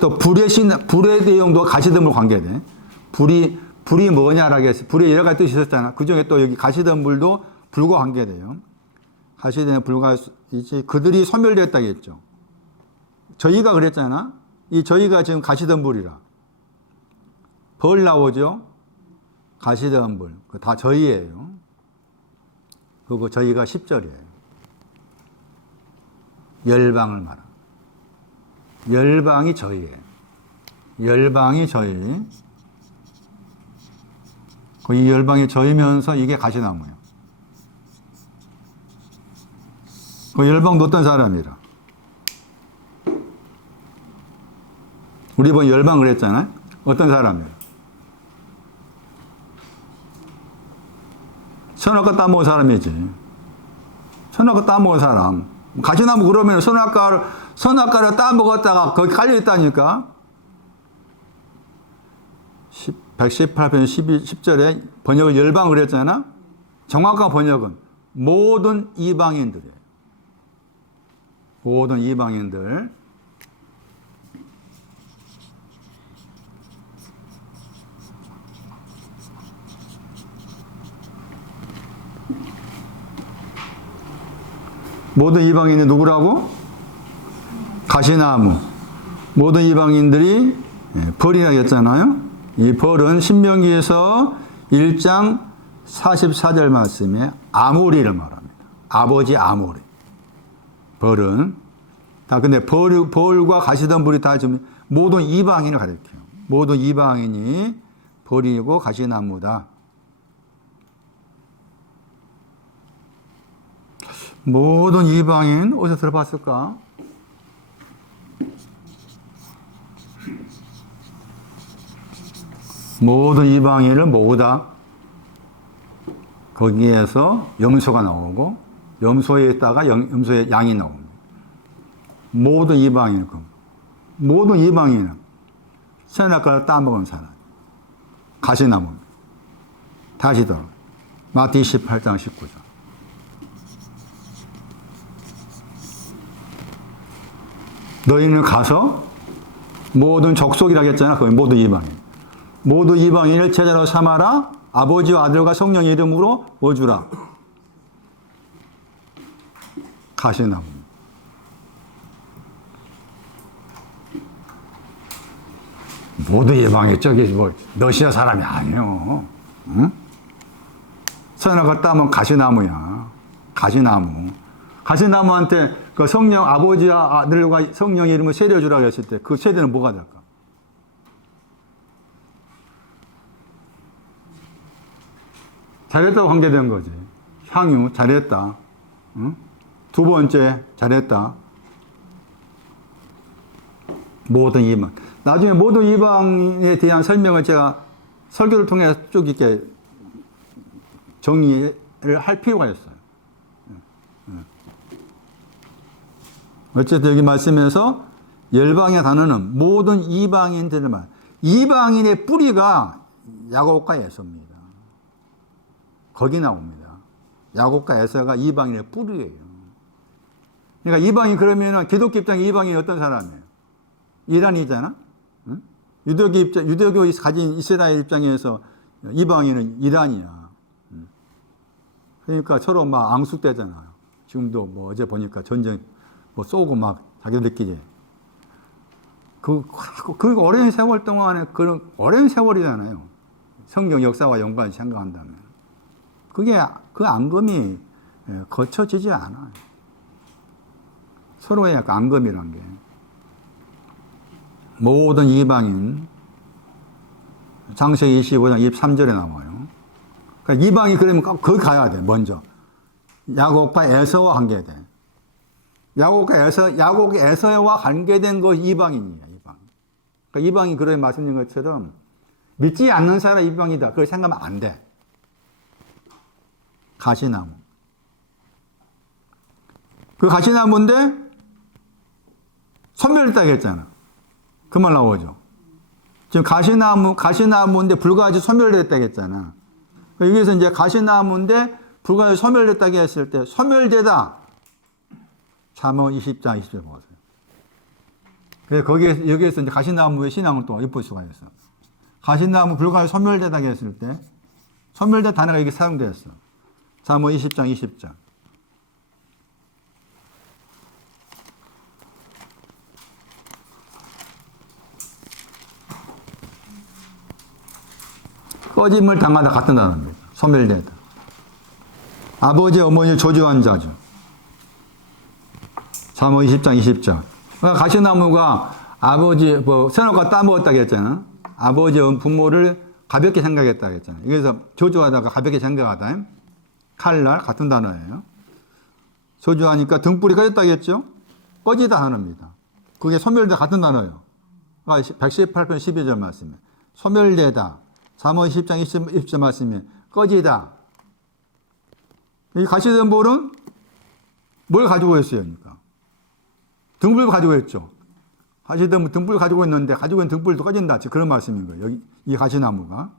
또 불의 내용도 가시덤불 관계돼. 불이 뭐냐라고 했어요. 불에 여러 가지 뜻이 있었잖아. 그 중에 또 여기 가시덤불도 불과 관계돼요. 가시덤불 불과 이제 그들이 소멸되었다고 했죠. 저희가 그랬잖아. 저희가 지금 가시덤불이라. 벌 나오죠. 가시덤불. 다 저희예요. 그리고 저희가 10절이에요. 열방을 말하. 열방이 저희예요. 열방이 저희. 이 열방이 저희면서 이게 가시나무예요. 그 열방도 어떤 사람이라. 우리 이번 열방 그랬잖아요. 어떤 사람이에요? 선악과 따먹은 사람이지. 선악과 따먹은 사람. 가시나무 그러면 선악과를 따먹었다가 거기 깔려있다니까. 118편 10절에 번역을 열방을 했잖아. 정확한 번역은 모든 이방인들이에요. 모든 이방인들. 모든 이방인이 누구라고? 가시나무. 모든 이방인들이 벌이라 했잖아요. 이 벌은 신명기에서 1장 44절 말씀에 아모리를 말합니다. 아버지 아모리. 벌은. 다 근데 벌과 가시던 벌이 다 좀 모든 이방인을 가리켜요. 모든 이방인이 벌이고 가시나무다. 모든 이방인 어디서 들어봤을까? 모든 이방인을 모으다. 거기에서 염소가 나오고 염소에 있다가 염소에 양이 나옵니다. 모든 이방인, 모든 이방인은 선악과를 따먹은 사람. 가시나무입니다. 다시 돌아. 마태 28장 19절. 너희는 가서 모든 족속이라고 했잖아. 거기 모든 이방인. 모든 이방인을 제자로 삼아라. 아버지와 아들과 성령의 이름으로 뭐 주라? 가시나무. 모두 이방인 저기 뭐 러시아 사람이 아니요. 응? 선악을 따면 가시나무야. 가시나무. 가시나무한테 그 성령 아버지와 아들과 성령의 이름을 세례 주라고 했을 때 그 세례는 뭐가 될까? 잘했다고 관계된 거지. 향유 잘했다. 응? 두 번째 잘했다. 모든 이방. 나중에 모든 이방에 대한 설명을 제가 설교를 통해 쭉 이렇게 정리를 할 필요가 있어요. 어쨌든 여기 말씀에서 열방의 단어는 모든 이방인들을 말. 이방인의 뿌리가 야곱과 에서입니다. 거기 나옵니다. 야곱과 에서가 이방인의 뿌리예요. 그러니까 이방인 그러면은 기독교 입장에 이방인이 어떤 사람이에요? 이란이잖아. 응? 유대교 가진 이스라엘 입장에서 이방인은 이란이야. 응? 그러니까 서로 막 앙숙대잖아요. 지금도 뭐 어제 보니까 전쟁 뭐 쏘고 막 자기들끼리. 그 오랜 세월 동안에 그런 오랜 세월이잖아요. 성경 역사와 연관을 생각한다면. 그게 그 앙금이 거쳐지지 않아요. 서로의 약간 앙금이란 게. 모든 이방인 창세기 25장 23절에 나와요. 그러니까 이방이 그러면 거기 가야 돼. 먼저 야곱과 에서와 관계돼. 야곱과 에서와 관계된 거 이방인이야. 이방. 그러니까 이방이 그렇게 말씀드린 것처럼 믿지 않는 사람 이방이다. 그걸 생각하면 안 돼. 가시나무. 그 가시나무인데 선별했다고 했잖아. 그 말 나오죠. 지금 가시나무인데 불가지 소멸됐다고 했잖아. 여기서 이제 가시나무인데 불가지 소멸됐다고 했을 때 소멸되다. 잠언 20장 20절 보세요. 그래서 여기에서 이제 가시나무의 신앙을 또 엿볼 수가 있어. 가시나무 불가지 소멸되다고 했을 때 소멸된 단어가 여기 사용되었어. 잠언 20장 20절. 꺼짐을 당하다 같은 단어입니다. 소멸되다. 아버지 어머니 조주한 자죠. 잠언 20장 20절. 그러니까 가시나무가 아버지 선악과 따먹었다고 했잖아. 아버지 부모를 가볍게 생각했다고 했잖아. 그래서 조주하다가 가볍게 생각하다. 칼날 같은 단어예요. 조주하니까 등불이 꺼졌다고 했죠. 꺼지다 단어입니다. 그게 소멸되다 같은 단어예요. 118편 12절 말씀에 소멸되다. 잠언 10장 20절 말씀에 꺼지다. 이 가시던 볼은 뭘 가지고 있어요? 그러니까 등불을 가지고 있죠. 하시던 등불 가지고 있는데 가지고 있는 등불도 꺼진다. 그런 말씀인 거예요. 여기 이 가시나무가.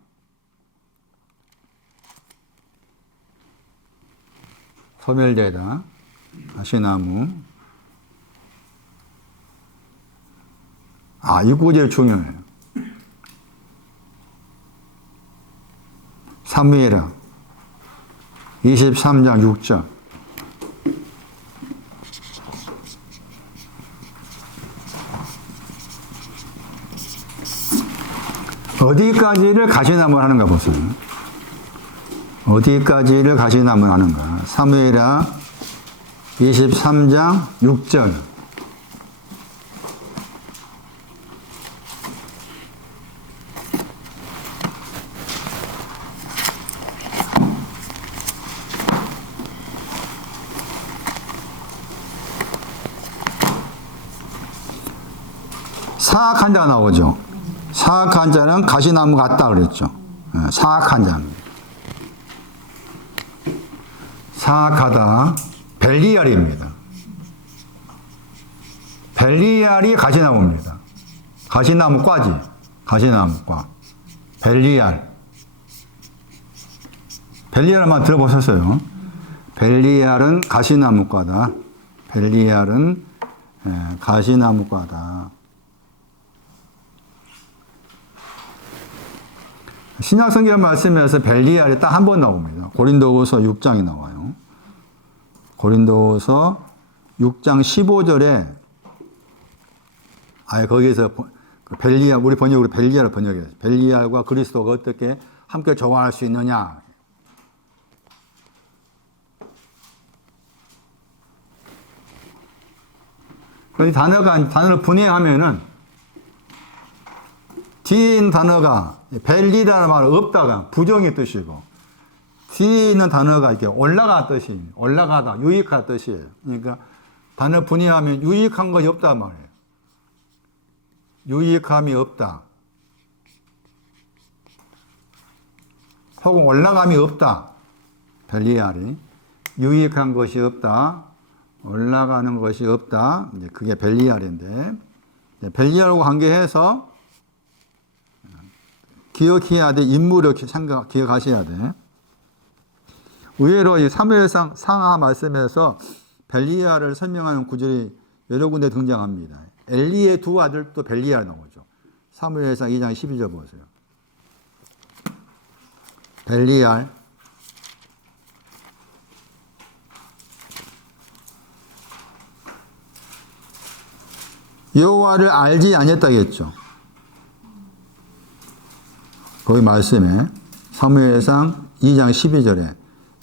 소멸되다. 가시나무. 이 구절이 중요해요. 사무엘하 23장 6절. 어디까지를 가시나무를 하는가 보세요. 어디까지를 가시나무를 하는가. 사무엘하 23장 6절. 사악한 자가 나오죠. 사악한 자는 가시나무 같다 그랬죠. 사악한 자입니다. 사악하다. 벨리알입니다. 벨리알이 가시나무입니다. 가시나무과지. 가시나무과. 벨리알. 벨리알만 들어보셨어요? 벨리알은 가시나무과다. 벨리알은 가시나무과다. 신약 성경 말씀에서 벨리알이 딱 한 번 나옵니다. 고린도후서 6장이 나와요. 고린도후서 6장 15절에 거기서 벨리알, 우리 번역으로 벨리알을 번역해요. 벨리알과 그리스도가 어떻게 함께 조화할 수 있느냐. 이 단어를 분해하면은 뒤에 있는 단어가 벨리라는 말은 없다가 부정의 뜻이고, 뒤에 있는 단어가 이렇게 올라가 뜻입니다. 올라가다, 유익한 뜻이에요. 그러니까 단어 분해하면 유익한 것이 없다 말이에요. 유익함이 없다. 혹은 올라감이 없다. 벨리알이 유익한 것이 없다. 올라가는 것이 없다. 이제 그게 벨리알인데, 벨리알하고 관계해서 기억해야 돼. 인물을 기억하셔야 돼. 의외로 이 사무엘상 상하 말씀에서 벨리알을 설명하는 구절이 여러 군데 등장합니다. 엘리의 두 아들도 벨리알 나오죠. 사무엘상 2장 12절 보세요. 벨리알. 여호와를 알지 아니했다겠죠. 거기 말씀에 사무엘상 2장 12절에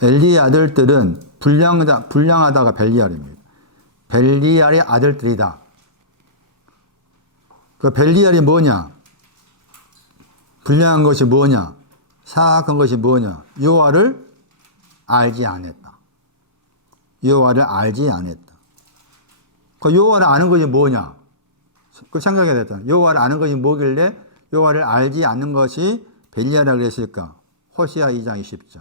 엘리의 아들들은 불량하다가 벨리알입니다. 벨리알의 아들들이다. 그 벨리알이 뭐냐? 불량한 것이 뭐냐? 사악한 것이 뭐냐? 여호와를 알지 않았다. 여호와를 알지 않았다. 그 여호와를 아는 것이 뭐냐? 그 생각해야 됐다. 여호와를 아는 것이 뭐길래 여호와를 알지 않는 것이 벨리알이라고 그랬을까? 호시아 2장 20절.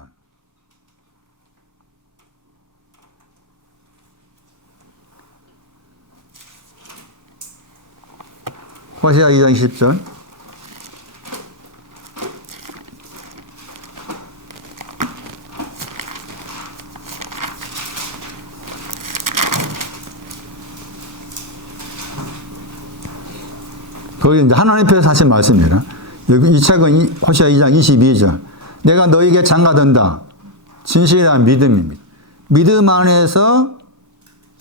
호시아 2장 20절. 거기 이제 하나님께서 하신 말씀이라. 여기 이 책은 호시아 2장 22절. 내가 너에게 장가든다. 진실이란 믿음입니다. 믿음 안에서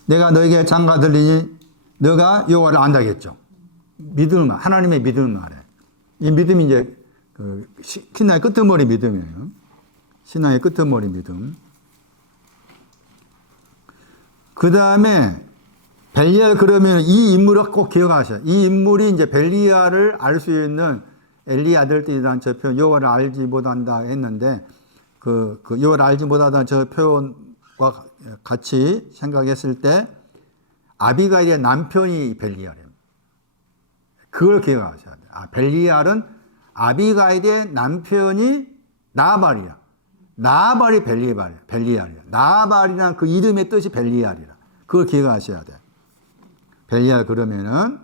내가 너에게 장가들리니 너가 여호와를 안다겠죠. 믿음, 하나님의 믿음 아래. 이 믿음이 이제 신앙의 끄트머리 믿음이에요. 신앙의 끄트머리 믿음. 그 다음에 벨리알 그러면 이 인물을 꼭 기억하셔야. 이 인물이 이제 벨리알을 알 수 있는 엘리 아들들이라는 저 표현, 여호와를 알지 못한다 했는데 그 여호와를 알지 못하다는 저 표현과 같이 생각했을 때 아비가일의 남편이 벨리알입니다. 그걸 기억하셔야 돼요. 벨리알은 아비가일의 남편이 나발이야. 나발이 벨리알이야. 나발이란 그 이름의 뜻이 벨리알이라. 그걸 기억하셔야 돼요. 벨리알 그러면은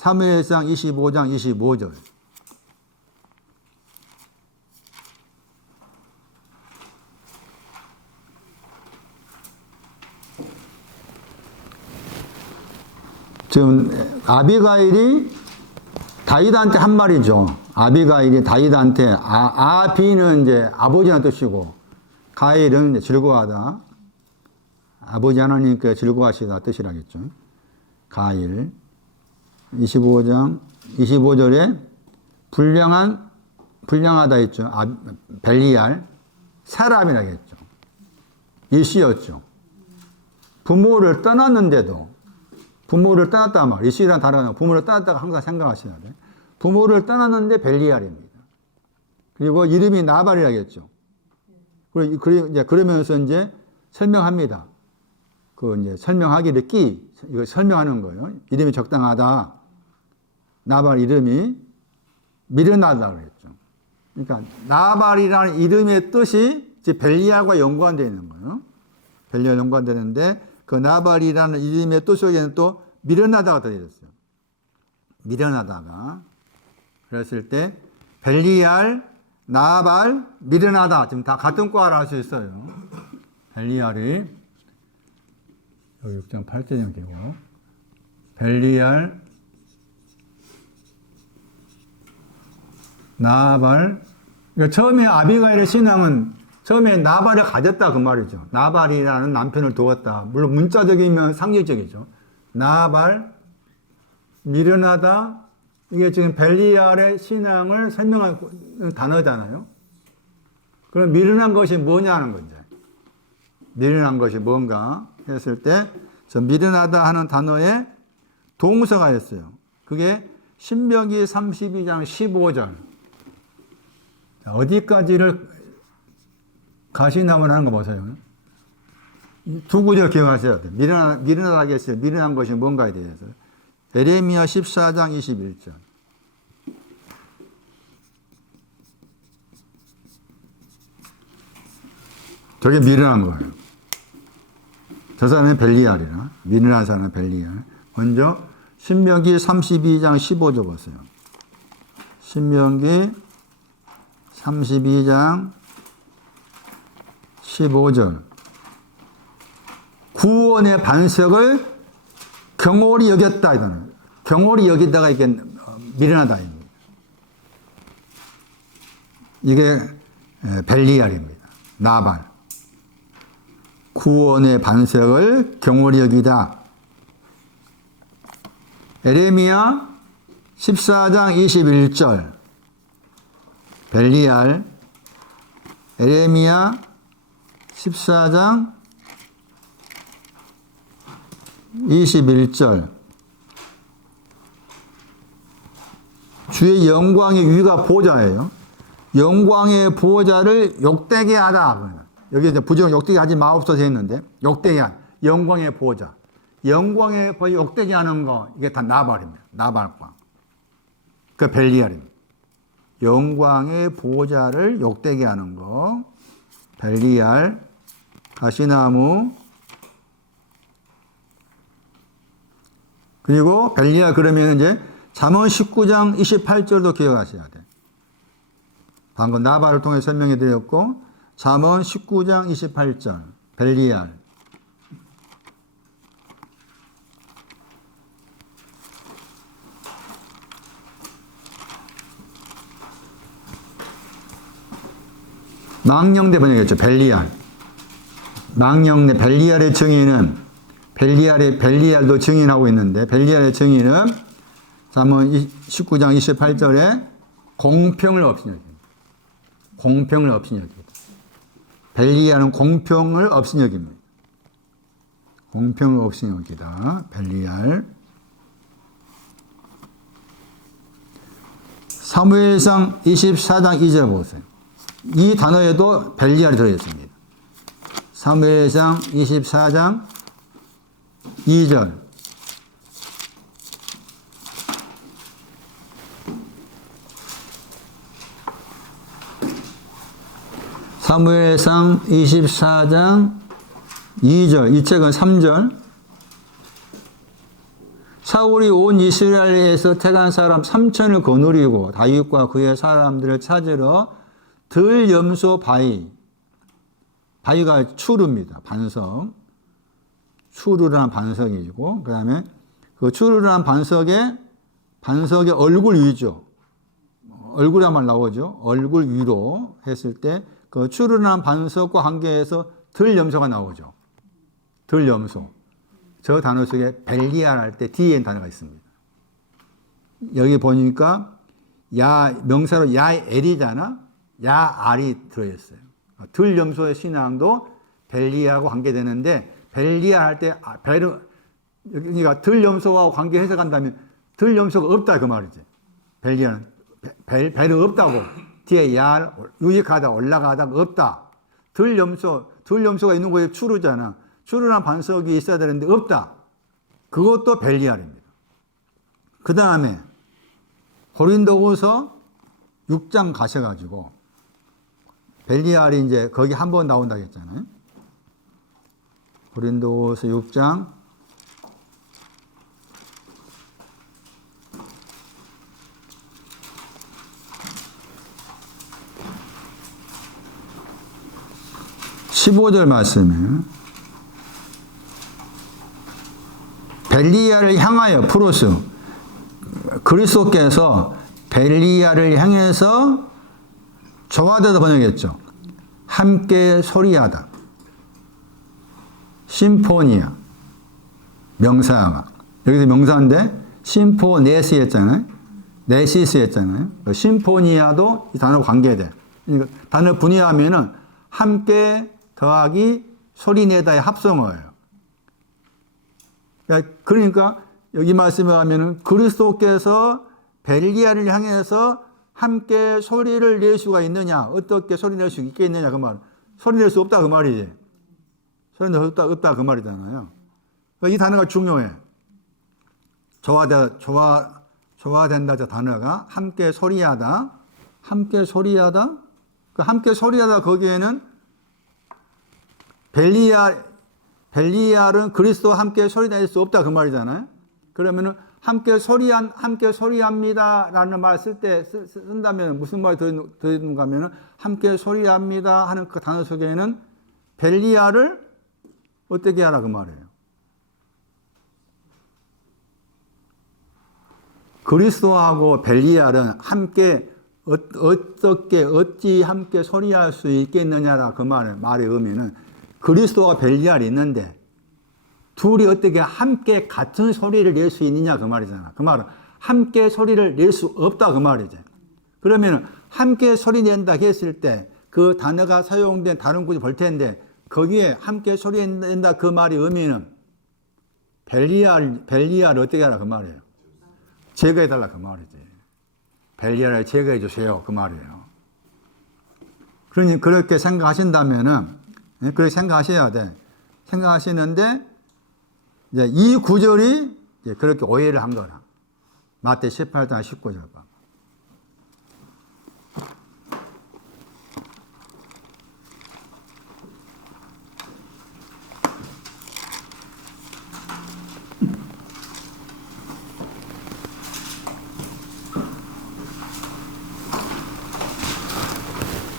사무엘상 25장 25절. 지금 아비가일이 다윗한테 한 말이죠. 아비가일이 다윗한테 아비는 이제 아버지라는 뜻이고 가일은 이제 즐거워하다. 아버지 하나님께 즐거워하시다 뜻이라겠죠. 가일 25장 25절에 불량하다 했죠. 벨리알 사람이라겠죠. 일시였죠. 부모를 떠났는데도 부모를 떠났다 말. 일시라는 단어는 부모를 떠났다가 항상 생각하셔야 돼. 부모를 떠났는데 벨리알입니다. 그리고 이름이 나발이라겠죠. 그러면서 이제 설명합니다. 이제 설명하기를 이거 설명하는 거예요. 이름이 적당하다. 나발 이름이 미르나다 그랬죠. 그러니까 나발이라는 이름의 뜻이 이제 벨리알과 연관되어 있는 거예요. 벨리알 연관되는데 그 나발이라는 이름의 뜻 속에는 또 미르나다가 들어있어요. 미르나다가. 그랬을 때 벨리알, 나발, 미르나다 지금 다 같은 과를 할 수 있어요. 벨리알이 여기 6장 8절이면 되고 벨리알, 나발. 그러니까 처음에 아비가일의 신앙은 처음에 나발을 가졌다 그 말이죠. 나발이라는 남편을 두었다. 물론 문자적이면 상징적이죠. 나발, 미르나다. 이게 지금 벨리알의 신앙을 설명하는 단어잖아요. 그럼 미르난 것이 뭐냐는 거죠. 미르난 것이 뭔가 했을 때 저 미르나다 하는 단어에 동사가 있어요. 그게 신명기 32장 15절. 어디까지를 가시나무를 하는 거 보세요. 두 구절 기억하셔야 돼요. 미르나다겠어요. 미르난 것이 뭔가에 대해서. 에레미야 14장 21절. 저게 미르난 거예요. 저 사람은 벨리알이라. 미르난 사람은 벨리알. 먼저 신명기 32장 15절 보세요. 신명기 32장 15절. 구원의 반석을 경홀히 여겼다. 이거는. 경홀히 여기다가 이게 미르나다. 이게 벨리알입니다. 나발. 구원의 반석을 경홀히 여기다. 에레미야 14장 21절. 벨리알. 에레미야 14장 21절. 주의 영광의 위가 보호자예요. 영광의 보호자를 욕되게 하다. 여기 이제 부정 욕되게 하지 마옵소서 했는데, 욕되게 한 영광의 보호자. 영광의 보호자 욕되게 하는 거, 이게 다 나발입니다. 나발광. 그 벨리알입니다. 영광의 보호자를 욕되게 하는 거, 벨리알, 가시나무, 그리고 벨리알 그러면 이제 잠언 19장 28절도 기억하셔야 돼. 방금 나발을 통해 설명해 드렸고, 잠언 19장 28절, 벨리알. 망령대 번역했죠. 벨리알. 망령대 벨리알의 증인은 벨리알도 증인하고 있는데 벨리알의 증인은 잠언 19장 28절에 공평을 없이 여깁니다. 공평을 없이 여깁니다. 벨리알은 공평을 없이 여깁니다. 공평을 없이 여기다. 벨리알. 사무엘상 24장 2절 보세요. 이 단어에도 벨리알이 들어있습니다. 사무엘상 24장 2절. 사무엘상 24장 2절. 이 책은 3절. 사울이 온 이스라엘에서 택한 사람 3천을 거느리고 다윗과 그의 사람들을 찾으러 들염소 바위가 추루입니다. 반석. 추루라는 반석이고, 그 다음에 그 추루라는 반석의 얼굴 위죠. 얼굴이 말 나오죠. 얼굴 위로 했을 때 그 추루라는 반석과 관계해서 들염소가 나오죠. 들염소. 저 단어 속에 벨리알 할 때 뒤에 단어가 있습니다. 여기 보니까 명사로 야엘이잖아. 야알이 들어있어요. 들염소의 신앙도 벨리알하고 관계되는데, 벨리알 할 때 그러니까 들염소와 관계 해석한다면 들염소가 없다 그 말이지. 벨리알은 벨은 없다고. 뒤에 야알 유익하다 올라가다가 없다. 들염소가 있는 곳에 추루잖아. 추루란 반석이 있어야 되는데 없다. 그것도 벨리알입니다. 그 다음에 고린도후서 6장 가셔가지고 벨리알이 이제 거기 한 번 나온다고 했잖아요. 고린도후서 6장 15절 말씀이에요. 벨리알을 향하여 프로스 그리스도께서 벨리알을 향해서 조화되다 번역했죠. 함께 소리하다. 심포니아 명사가 여기서 명사인데 심포네시 했잖아요. 네시스 했잖아요. 심포니아도 이 단어와 관계돼. 그러니까 단어 분위하면은 함께 더하기 소리내다의 합성어예요. 그러니까 여기 말씀에 하면은 그리스도께서 벨리알을 향해서 함께 소리를 낼 수가 있느냐? 어떻게 소리 낼 수 있겠느냐? 그 말. 소리 낼 수 없다 그 말이지. 소리 낼 수 없다 그 말이잖아요. 이 단어가 중요해. 조화된다 저 단어가 함께 소리하다. 함께 소리하다. 그 함께 소리하다 거기에는 벨리알은 그리스도와 함께 소리 낼 수 없다 그 말이잖아요. 그러면은 함께 소리합니다라는 말 쓴다면 무슨 말이 들어있는가 하면은 함께 소리합니다 하는 그 단어 속에는 벨리알을 어떻게 하라 그 말이에요. 그리스도하고 벨리알은 함께 어찌 함께 소리할 수 있겠느냐라 그 말의 의미는 그리스도와 벨리알이 있는데 둘이 어떻게 함께 같은 소리를 낼 수 있느냐 그 말이잖아. 그 말은 함께 소리를 낼 수 없다 그 말이지. 그러면 함께 소리 낸다 했을 때 그 단어가 사용된 다른 곳이 볼 텐데 거기에 함께 소리 낸다 그 말의 의미는 벨리알 어떻게 하라 그 말이에요. 제거해달라 그 말이지. 벨리알을 제거해 주세요 그 말이에요. 그러니 그렇게 생각하신다면은 그렇게 생각하셔야 돼. 생각하시는데 이제 이 구절이 이제 그렇게 오해를 한 거라. 마태 18장 19절 봐.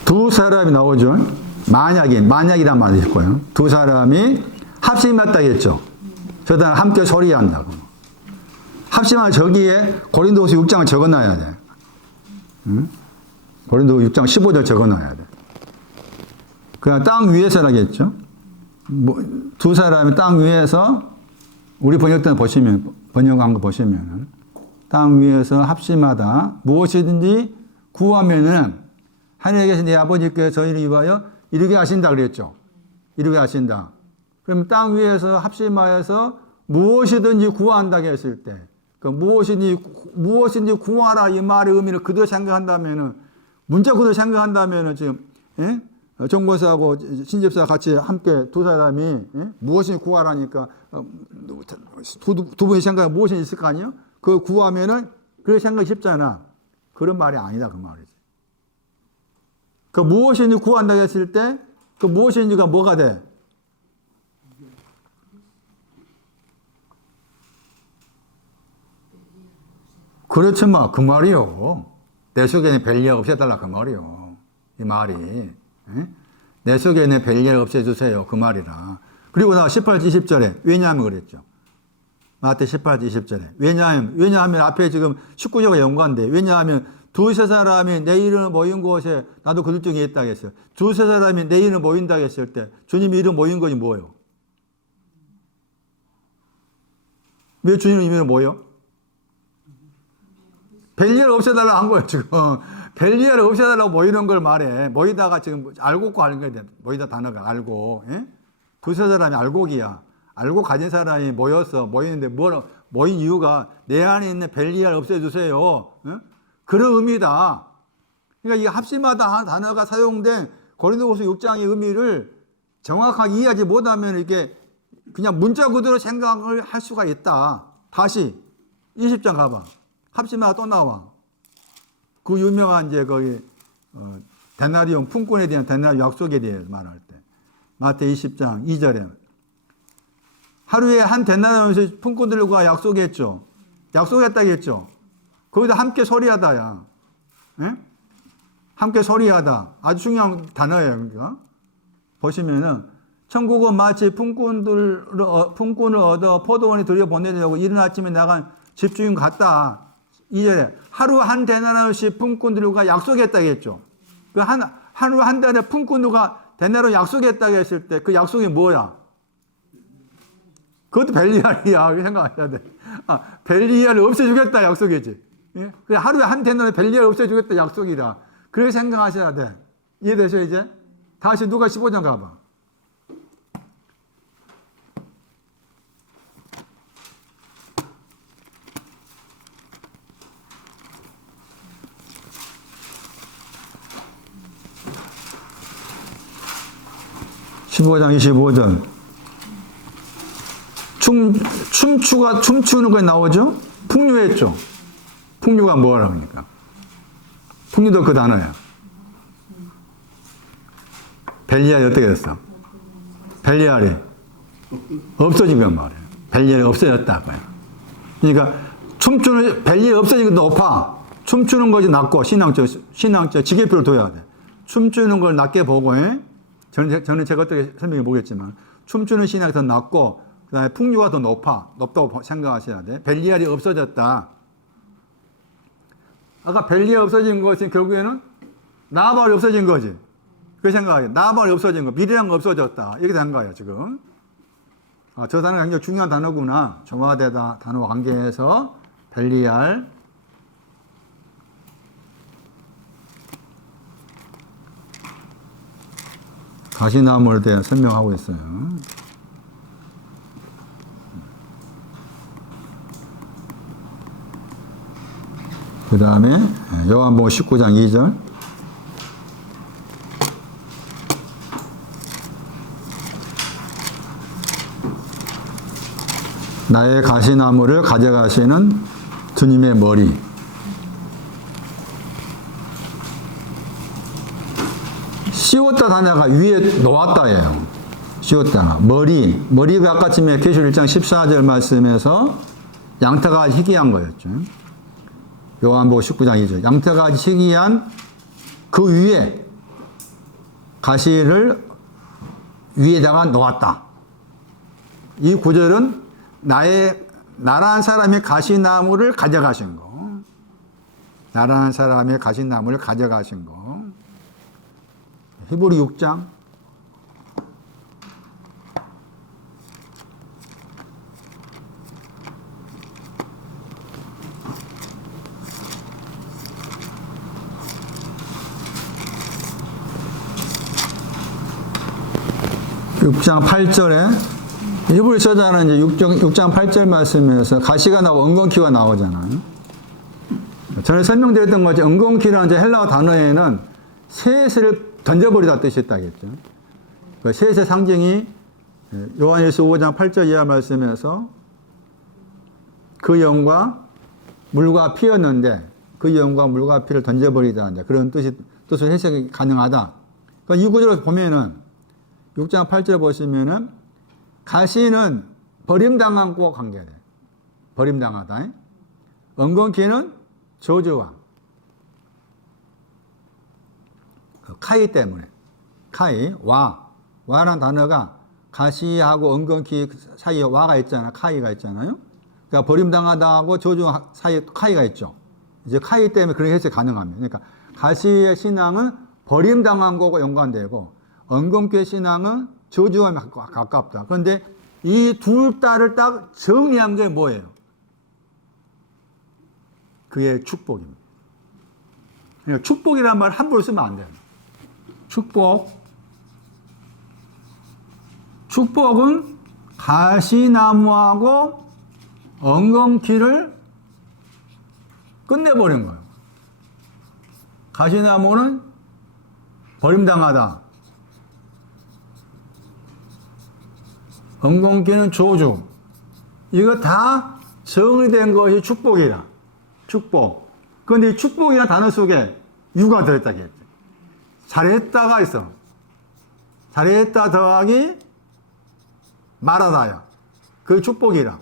두 사람이 나오죠. 만약이란 말이 있고요. 두 사람이 합심했다 했죠. 저다 함께 소리한다고. 합심한 저기에 고린도후서 6장을 적어놔야 돼. 응? 고린도후서 6장 15절 적어놔야 돼. 그냥 땅 위에서라겠죠. 두 사람이 땅 위에서 우리 번역된 번역한 거 보시면 땅 위에서 합심하다 무엇이든지 구하면은 하늘에 계신 내 아버지께서 저희를 위하여 이루게 하신다 그랬죠. 이루게 하신다. 그럼 땅 위에서 합심하여서 무엇이든지 구한다고 했을 때, 그 무엇이든지 구하라 이 말의 의미를 그대로 생각한다면은, 문자 그대로 생각한다면은 지금, 정권사하고 신집사 같이 함께 두 사람이, 무엇이든지 구하라니까, 두 분이 생각에 무엇이 있을 거 아니에요? 그거 구하면은, 그렇게 생각이 쉽잖아. 그런 말이 아니다, 그 말이지. 그 무엇이든지 구한다고 했을 때, 그 무엇이든지가 뭐가 돼? 그렇지만 그 말이요. 내 속에 있는 벨리알 없애달라 그 말이요. 이 말이. 내 속에 있는 벨리알 없애주세요. 그 말이라. 그리고 나 18절 20절에 왜냐하면 그랬죠. 마태 18절 20절에 왜냐하면 앞에 지금 19절과 연관돼. 왜냐하면 두세 사람이 내 이름 모인 곳에 나도 그들 중에 있다고 했어요. 두세 사람이 내 이름 모인다고 했을 때 주님 이름 모인 것이 뭐예요? 왜 주님 이름 모여? 벨리알 없애달라고 한 거예요 지금. 벨리알 없애달라고 모이는 걸 말해. 모이다가 지금 알고 하는 거야. 모이다 단어가 알고. 예? 두세 사람이 알곡이야. 알고 가진 사람이 모여서 모이는데 모인 이유가 내 안에 있는 벨리알 없애주세요. 예? 그런 의미다. 그러니까 이 합심하다 단어가 사용된 고린도후서 6장의 의미를 정확하게 이해하지 못하면 이게 그냥 문자 그대로 생각을 할 수가 있다. 다시 20장 가봐. 합심하다 또 나와. 그 유명한 이제 거기 데나리온 품꾼에 대한 데나리온 약속에 대해서 말할 때 마태 20장 2절에 하루에 한 데나리온씩 품꾼들과 약속했죠. 약속했다고 했죠. 거기다 함께 소리하다야. 예? 함께 소리하다. 아주 중요한 단어예요. 그러니까. 보시면은 천국은 마치 품꾼을 얻어 포도원에 들여보내려고 이른 아침에 나간 집주인 같다. 2절에 하루 한 데나리온씩 품꾼들과 약속했다고 했죠. 그 하루 한 달에 품꾼들과 데나리온 약속했다고 했을 때 그 약속이 뭐야? 그것도 벨리알이야. 생각하셔야 돼. 벨리알을 없애주겠다 약속이지. 예? 하루에 한 데나리온 벨리알 없애주겠다 약속이라. 그렇게 생각하셔야 돼. 이해되죠 이제? 다시 누가 15장 가봐. (15장) 25절 춤추는 거에 나오죠? 풍류했죠? 풍류가 뭐라 그러니까? 풍류도 그 단어야. 벨리알이 어떻게 됐어? 벨리알이 없어진 건 말이에요. 벨리알이 없어졌다고요. 그러니까 벨리알이 없어진 건 높아. 춤추는 것이 낮고 신앙적 지계표를 둬야 돼. 춤추는 걸 낮게 보고, 저는 제가 어떻게 설명해 보겠지만 춤추는 신앙이 더 낮고 그 다음에 풍류가 더 높다고 생각하셔야 돼. 벨리알이 없어졌다. 아까 벨리알이 없어진 것은 결국에는 나발이 없어진 거지. 그 생각하게 나발이 없어진 거, 미래가 없어졌다. 이렇게 된 거예요 지금. 저 단어가 굉장히 중요한 단어구나. 정화되다 단어와 관계해서 벨리알 가시나무에 대해 설명하고 있어요. 그 다음에 요한복음 19장 2절 나의 가시나무를 가져가시는 주님의 머리. 씌웠다 단어가 위에 놓았다예요. 씌웠다. 머리가 아까쯤에 계시록 1장 14절 말씀에서 양털가지 희귀한 거였죠. 요한복음 19장 2절. 양털가지 희귀한 그 위에 가시를 위에다가 놓았다. 이 구절은 나라는 사람의 가시나무를 가져가신 거. 나라는 사람의 가시나무를 가져가신 거. 히브리 6장 8절에 히브리 저자는 이제 6장 8절 말씀에서 가시가 나오고 엉겅퀴가 나오잖아요. 전에 설명드렸던 것이 엉겅퀴라는 이제 헬라어 단어에는 셋을 던져버리다 뜻이 있다겠죠. 그 셋의 상징이 요한일서 5장 8절 이하 말씀에서 그 영과 물과 피였는데 그 영과 물과 피를 던져버리다 그런 뜻으로 해석이 가능하다. 그러니까 이 구절을 보면은 6장 8절 보시면은 가시는 버림당한 과 관계돼. 버림당하다. 엉겅퀴는 저주와 카이 때문에 카이 와라는 단어가 가시하고 엉겅퀴 사이에 와가 있잖아. 카이가 있잖아요. 그러니까 버림당하다하고 저주 사이에 카이가 있죠. 이제 카이 때문에 그런 해석이 가능합니다. 그러니까 가시의 신앙은 버림당한 거고 연관되고 엉겅퀴의 신앙은 저주와 가깝다. 그런데 이 둘 딸을 딱 정리한 게 뭐예요? 그게 축복입니다. 그러니까 축복이란 말 함부로 쓰면 안 돼요. 축복은 가시나무하고 엉겅퀴를 끝내버린 거예요. 가시나무는 버림당하다. 엉겅퀴는 저주. 이거 다 정의된 것이 축복이라. 축복. 그런데 이 축복이라는 단어 속에 유가 들어있다고 했죠. 잘했다가 있어. 잘했다 더하기 말하다야. 그게 축복이라.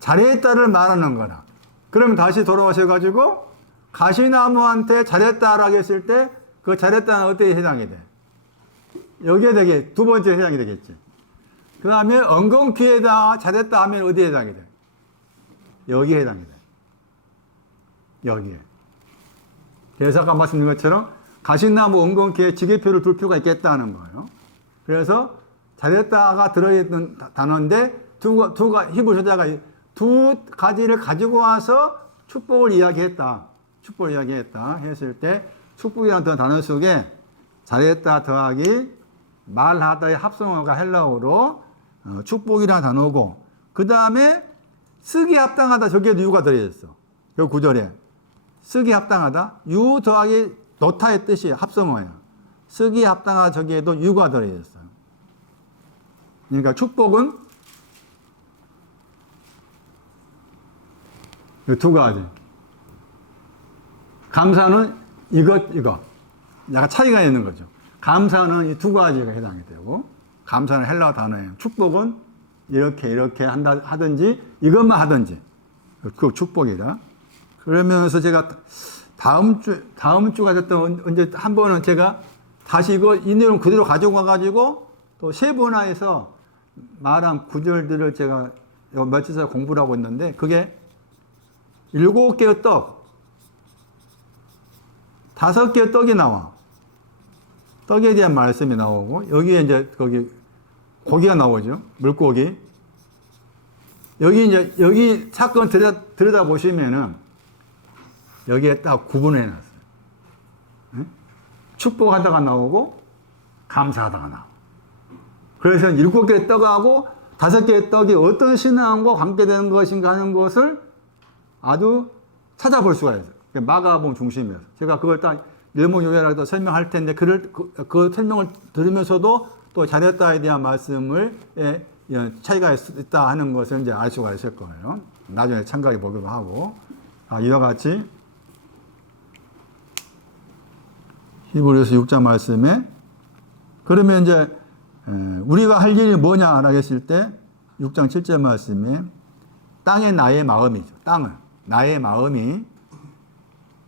잘했다를 말하는 거라. 그러면 다시 돌아오셔가지고 가시나무한테 잘했다라고 했을 때 그 잘했다는 어디에 해당이 돼? 여기에 두 번째 해당이 되겠지. 그 다음에 엉겅퀴에다 잘했다 하면 어디에 해당이 돼? 여기에 해당이 돼. 여기에. 그래서 아까 말씀드린 것처럼 가시나무 엉겅퀴에 지게표를 둘 필요가 있겠다는 거예요. 그래서 잘했다가 들어있는 단어인데 히브리 저자가 두 가지를 가지고 와서 축복을 이야기했다. 축복을 이야기했다 했을 때 축복이라는 단어 속에 잘했다 더하기 말하다의 합성어가 헬라어로 축복이라는 단어고 그 다음에 쓰기 합당하다 저기에도 유가 들어있어. 그 구절에 쓰기 합당하다 유 더하기 노타의 뜻이 합성어야. 쓰기 합당하다 저기에도 유가 들어있어. 그러니까 축복은 이 두 가지. 감사는 이거. 약간 차이가 있는 거죠. 감사는 이 두 가지가 해당이 되고, 감사는 헬라어 단어예요. 축복은 이렇게 하든지, 이것만 하든지. 그 축복이라. 그러면서 제가 다음 주가 됐던 언제 한 번은 제가 다시 이 내용 그대로 가지고 와가지고 또 세분화해서 말한 구절들을 제가 며칠 공부를 하고 있는데 그게 7개의 떡, 5개의 떡이 나와. 떡에 대한 말씀이 나오고, 여기에 이제, 고기가 나오죠. 물고기. 여기 사건 들여다보시면은, 여기에 딱 구분해 놨어요. 응? 축복하다가 나오고, 감사하다가 나오고. 그래서 7개의 떡하고 5개의 떡이 어떤 신앙과 관계되는 것인가 하는 것을 아주 찾아볼 수가 있어요. 마가복음 중심이어서. 제가 그걸 딱 일목요연하게 설명할 텐데, 그 설명을 들으면서도 또 잘했다에 대한 말씀을, 차이가 있다 하는 것을 이제 알 수가 있을 거예요. 나중에 참가해 보기도 하고. 이와 같이, 히브리서 6장 말씀에, 그러면 이제, 우리가 할 일이 뭐냐라고 했을 때, 6장 7절 말씀에, 땅에 나의 마음이죠. 나의 마음이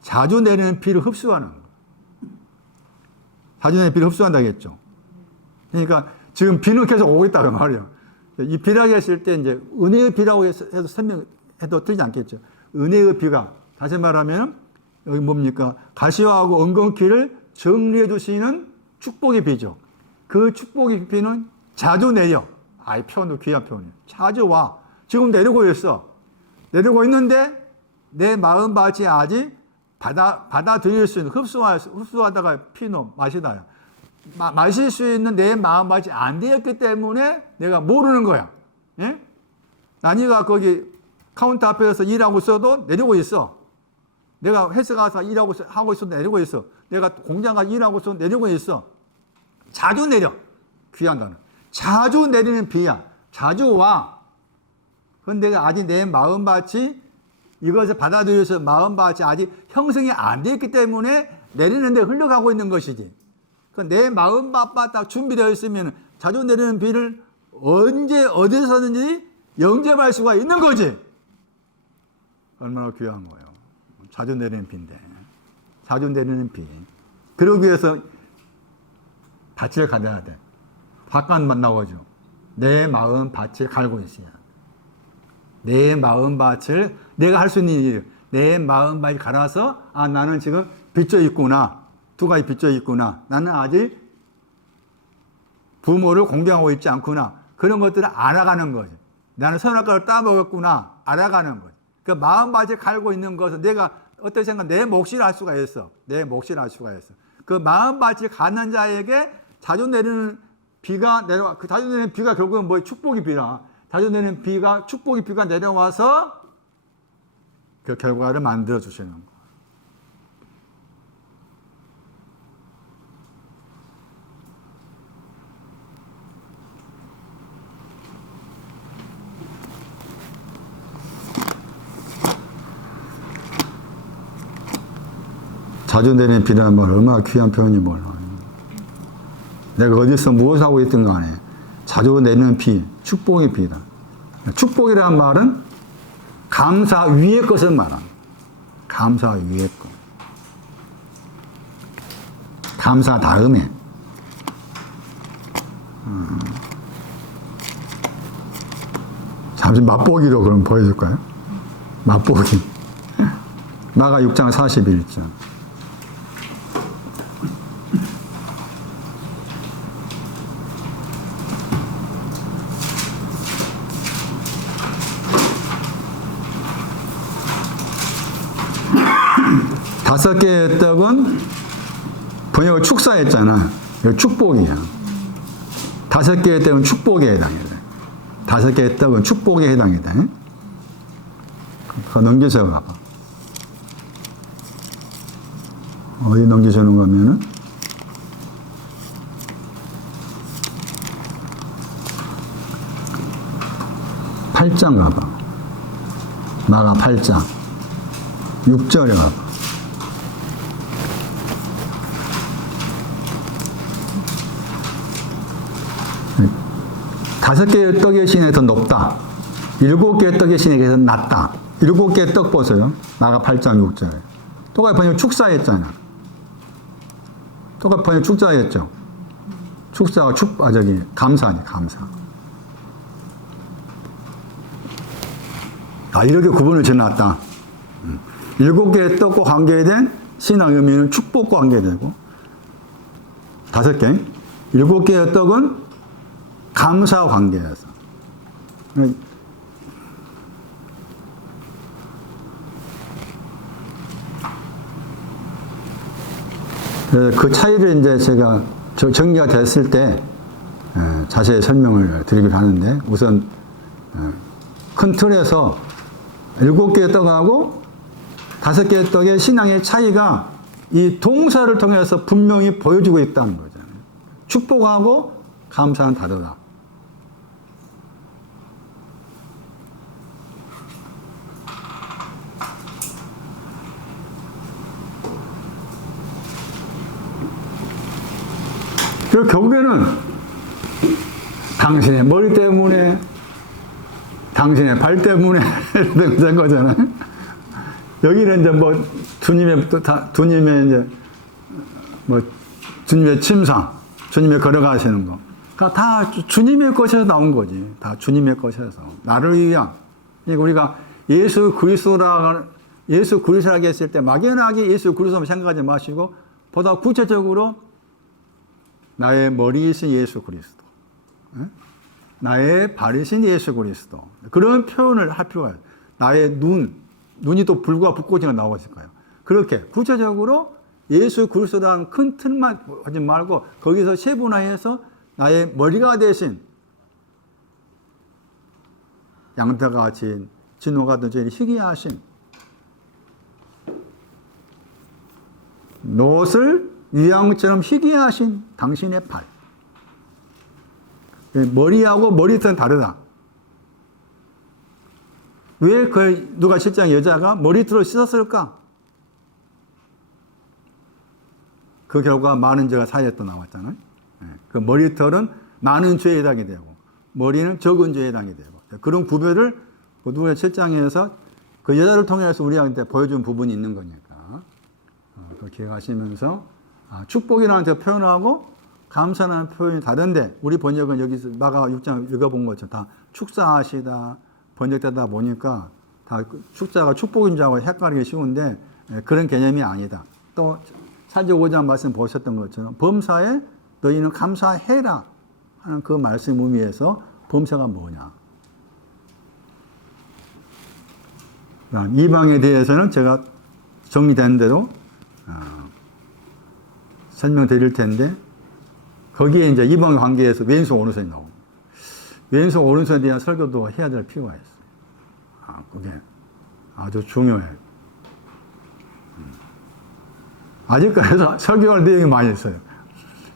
자주 내리는 비를 흡수하는 거예요. 자주 내리는 비를 흡수한다고 했죠. 그러니까 지금 비는 계속 오고 있다고 말이에요. 이 비라고 했을 때 이제 은혜의 비라고 해서 설명해도 틀리지 않겠죠. 은혜의 비가, 다시 말하면 여기 뭡니까? 가시화하고 엉겅퀴를 정리해 주시는 축복의 비죠. 그 축복의 비는 자주 내려. 표현도 귀한 표현이에요. 자주 와. 지금 내리고 있어. 내리고 있는데 내 마음밭이 아직 받아들일 수 있는, 흡수하다가 피노, 마시다요. 마실 수 있는 내 마음밭이 안 되었기 때문에 내가 모르는 거야. 예? 나니가 거기 카운터 앞에서 일하고 있어도 내리고 있어. 내가 회사 가서 하고 있어도 내리고 있어. 내가 공장 가서 일하고 있어도 내리고 있어. 자주 내려. 귀한 단어. 자주 내리는 비야. 자주 와. 그런데 아직 내 마음밭이 이것을 받아들여서 마음밭이 아직 형성이 안 되었기 때문에 내리는데 흘러가고 있는 것이지. 그러니까 내 마음밭 딱 준비되어 있으면 자주 내리는 비를 언제 어디서든지 영접할 수가 있는 거지. 얼마나 귀한 거예요. 자주 내리는 비인데. 자주 내리는 비. 그러기 위해서 밭을 가야 돼. 밭간만 나오죠. 내 마음 밭을 갈고 있어야. 내 마음 밭을 내가 할 수 있는 일이에요. 내 마음 밭을 갈아서 나는 지금 빚져 있구나. 두 가지 빚져 있구나. 나는 아직 부모를 공경하고 있지 않구나. 그런 것들을 알아가는 거죠. 나는 선악과를 따먹었구나. 알아가는 거죠. 그 마음 밭을 갈고 있는 것은 내가 어떻게 생각, 내 몫을 알 수가 있어. 내 몫을 알 수가 있어. 그 마음 밭을 가는 자에게 자주 내리는 비가 내려와. 그 자주 내리는 비가 결국은 뭐 축복이 비라. 자주 내리는 비가 축복이 비가 내려와서 그 결과를 만들어 주시는 거. 자주 내리는 비라는 말 얼마나 귀한 표현이 몰라. 내가 어디서 무엇을 하고 있든 간에 자주 내리는 비, 축복의 비다. 축복이라는 말은 감사 위의 것을 말합니다. 감사 위의 것. 감사 다음에. 잠시 맛보기로 그럼 보여줄까요? 맛보기. 마가 6장 41절. 다섯 개의 떡은 번역을 축사했잖아. 이거 축복이야. 다섯 개의 떡은 축복에 해당해. 다섯 개의 떡은 축복에 해당이다. 그거 넘겨서 가봐. 어디 넘기시는 거면은 8장 가봐. 마가 8장 6절에 가봐. 다섯 개의 떡의 신에 더 높다. 일곱 개의 떡의 신에 더 낮다. 일곱 개의 떡 보세요. 마가 8장 6절에. 똑같이 번역 축사했잖아. 똑같이 번역 축사했죠. 축사가 감사니, 감사. 이렇게 구분을 지어놨다. 일곱 개의 떡과 관계된 신앙 의미는 축복과 관계되고, 다섯 개. 일곱 개의 떡은 감사 관계에서. 그 차이를 이제 제가 정리가 됐을 때 자세히 설명을 드리기로 하는데, 우선 큰 틀에서 일곱 개의 떡하고 다섯 개의 떡의 신앙의 차이가 이 동사를 통해서 분명히 보여주고 있다는 거잖아요. 축복하고 감사는 다르다. 그 결국에는 당신의 머리 때문에, 당신의 발 때문에 된 거잖아요. 여기는 이제 뭐 주님의 이제 뭐 주님의 침상, 주님의 걸어가시는 거, 그러니까 다 주님의 것에서 나온 거지. 다 주님의 것에서 나를 위한. 그러니까 우리가 예수 그리스도라고 했을 때 막연하게 예수 그리스도만 생각하지 마시고 보다 구체적으로 나의 머리이신 예수 그리스도, 나의 발이신 예수 그리스도, 그런 표현을 할 필요가 있어요. 나의 눈이 또 불과 붓고지가 나오실 거예요. 그렇게 구체적으로 예수 그리스도라는 큰 틀만 하지 말고 거기서 세분화해서 나의 머리가 되신, 양태가 같이 진호가 든 희귀하신, 노옷을 유양처럼 희귀하신 당신의 발. 머리하고 머리털은 다르다. 왜 그 누가 7장 여자가 머리털을 씻었을까? 그 결과 많은 죄가 사이에 또 나왔잖아요. 그 머리털은 많은 죄에 해당이 되고 머리는 적은 죄에 해당이 되고, 그런 구별을 누가 7장에서 그 여자를 통해서 우리한테 보여준 부분이 있는 거니까 그걸 기억하시면서 축복이라는 저 표현하고 감사라는 표현이 다른데 우리 번역은 여기서 마가 6장 읽어본 것처럼 다 축사하시다 번역되다 보니까 다 축사가 축복인 줄 알고 헷갈리기 쉬운데 그런 개념이 아니다. 또 사제 5장 말씀 보셨던 것처럼 범사에 너희는 감사해라 하는 그 말씀 의미에서 범사가 뭐냐. 이방에 대해서는 제가 정리된 대로 설명드릴 텐데 거기에 이제 이방의 관계에서 왼손 오른손이 나옵니다. 왼손 오른손에 대한 설교도 해야 될 필요가 있어요. 그게 아주 중요해요. 아직까지 설교할 내용이 많이 있어요.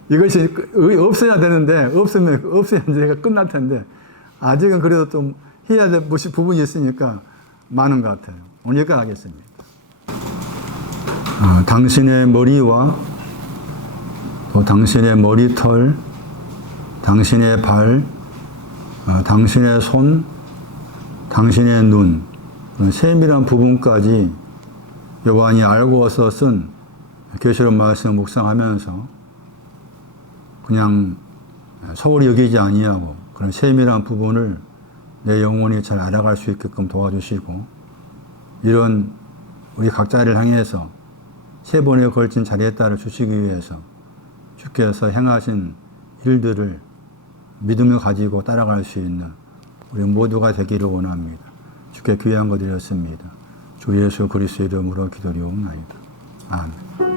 이것이 없어야 되는데 없어야 이제 끝날 텐데 아직은 그래도 좀 해야 될 부분이 있으니까 많은 것 같아요. 오늘 여기까지 하겠습니다. 당신의 머리와 또 당신의 머리털, 당신의 발, 당신의 손, 당신의 눈, 세밀한 부분까지 요한이 알고서 쓴 계시록 말씀을 묵상하면서 그냥 소홀히 여기지 아니하고 그런 세밀한 부분을 내 영혼이 잘 알아갈 수 있게끔 도와주시고 이런 우리 각자를 향해서 3번에 걸친 자리에 따라 주시기 위해서 주께서 행하신 일들을 믿음을 가지고 따라갈 수 있는 우리 모두가 되기를 원합니다. 주께 귀한 거 드렸습니다. 주 예수 그리스도 이름으로 기도리옵나이다. 아멘.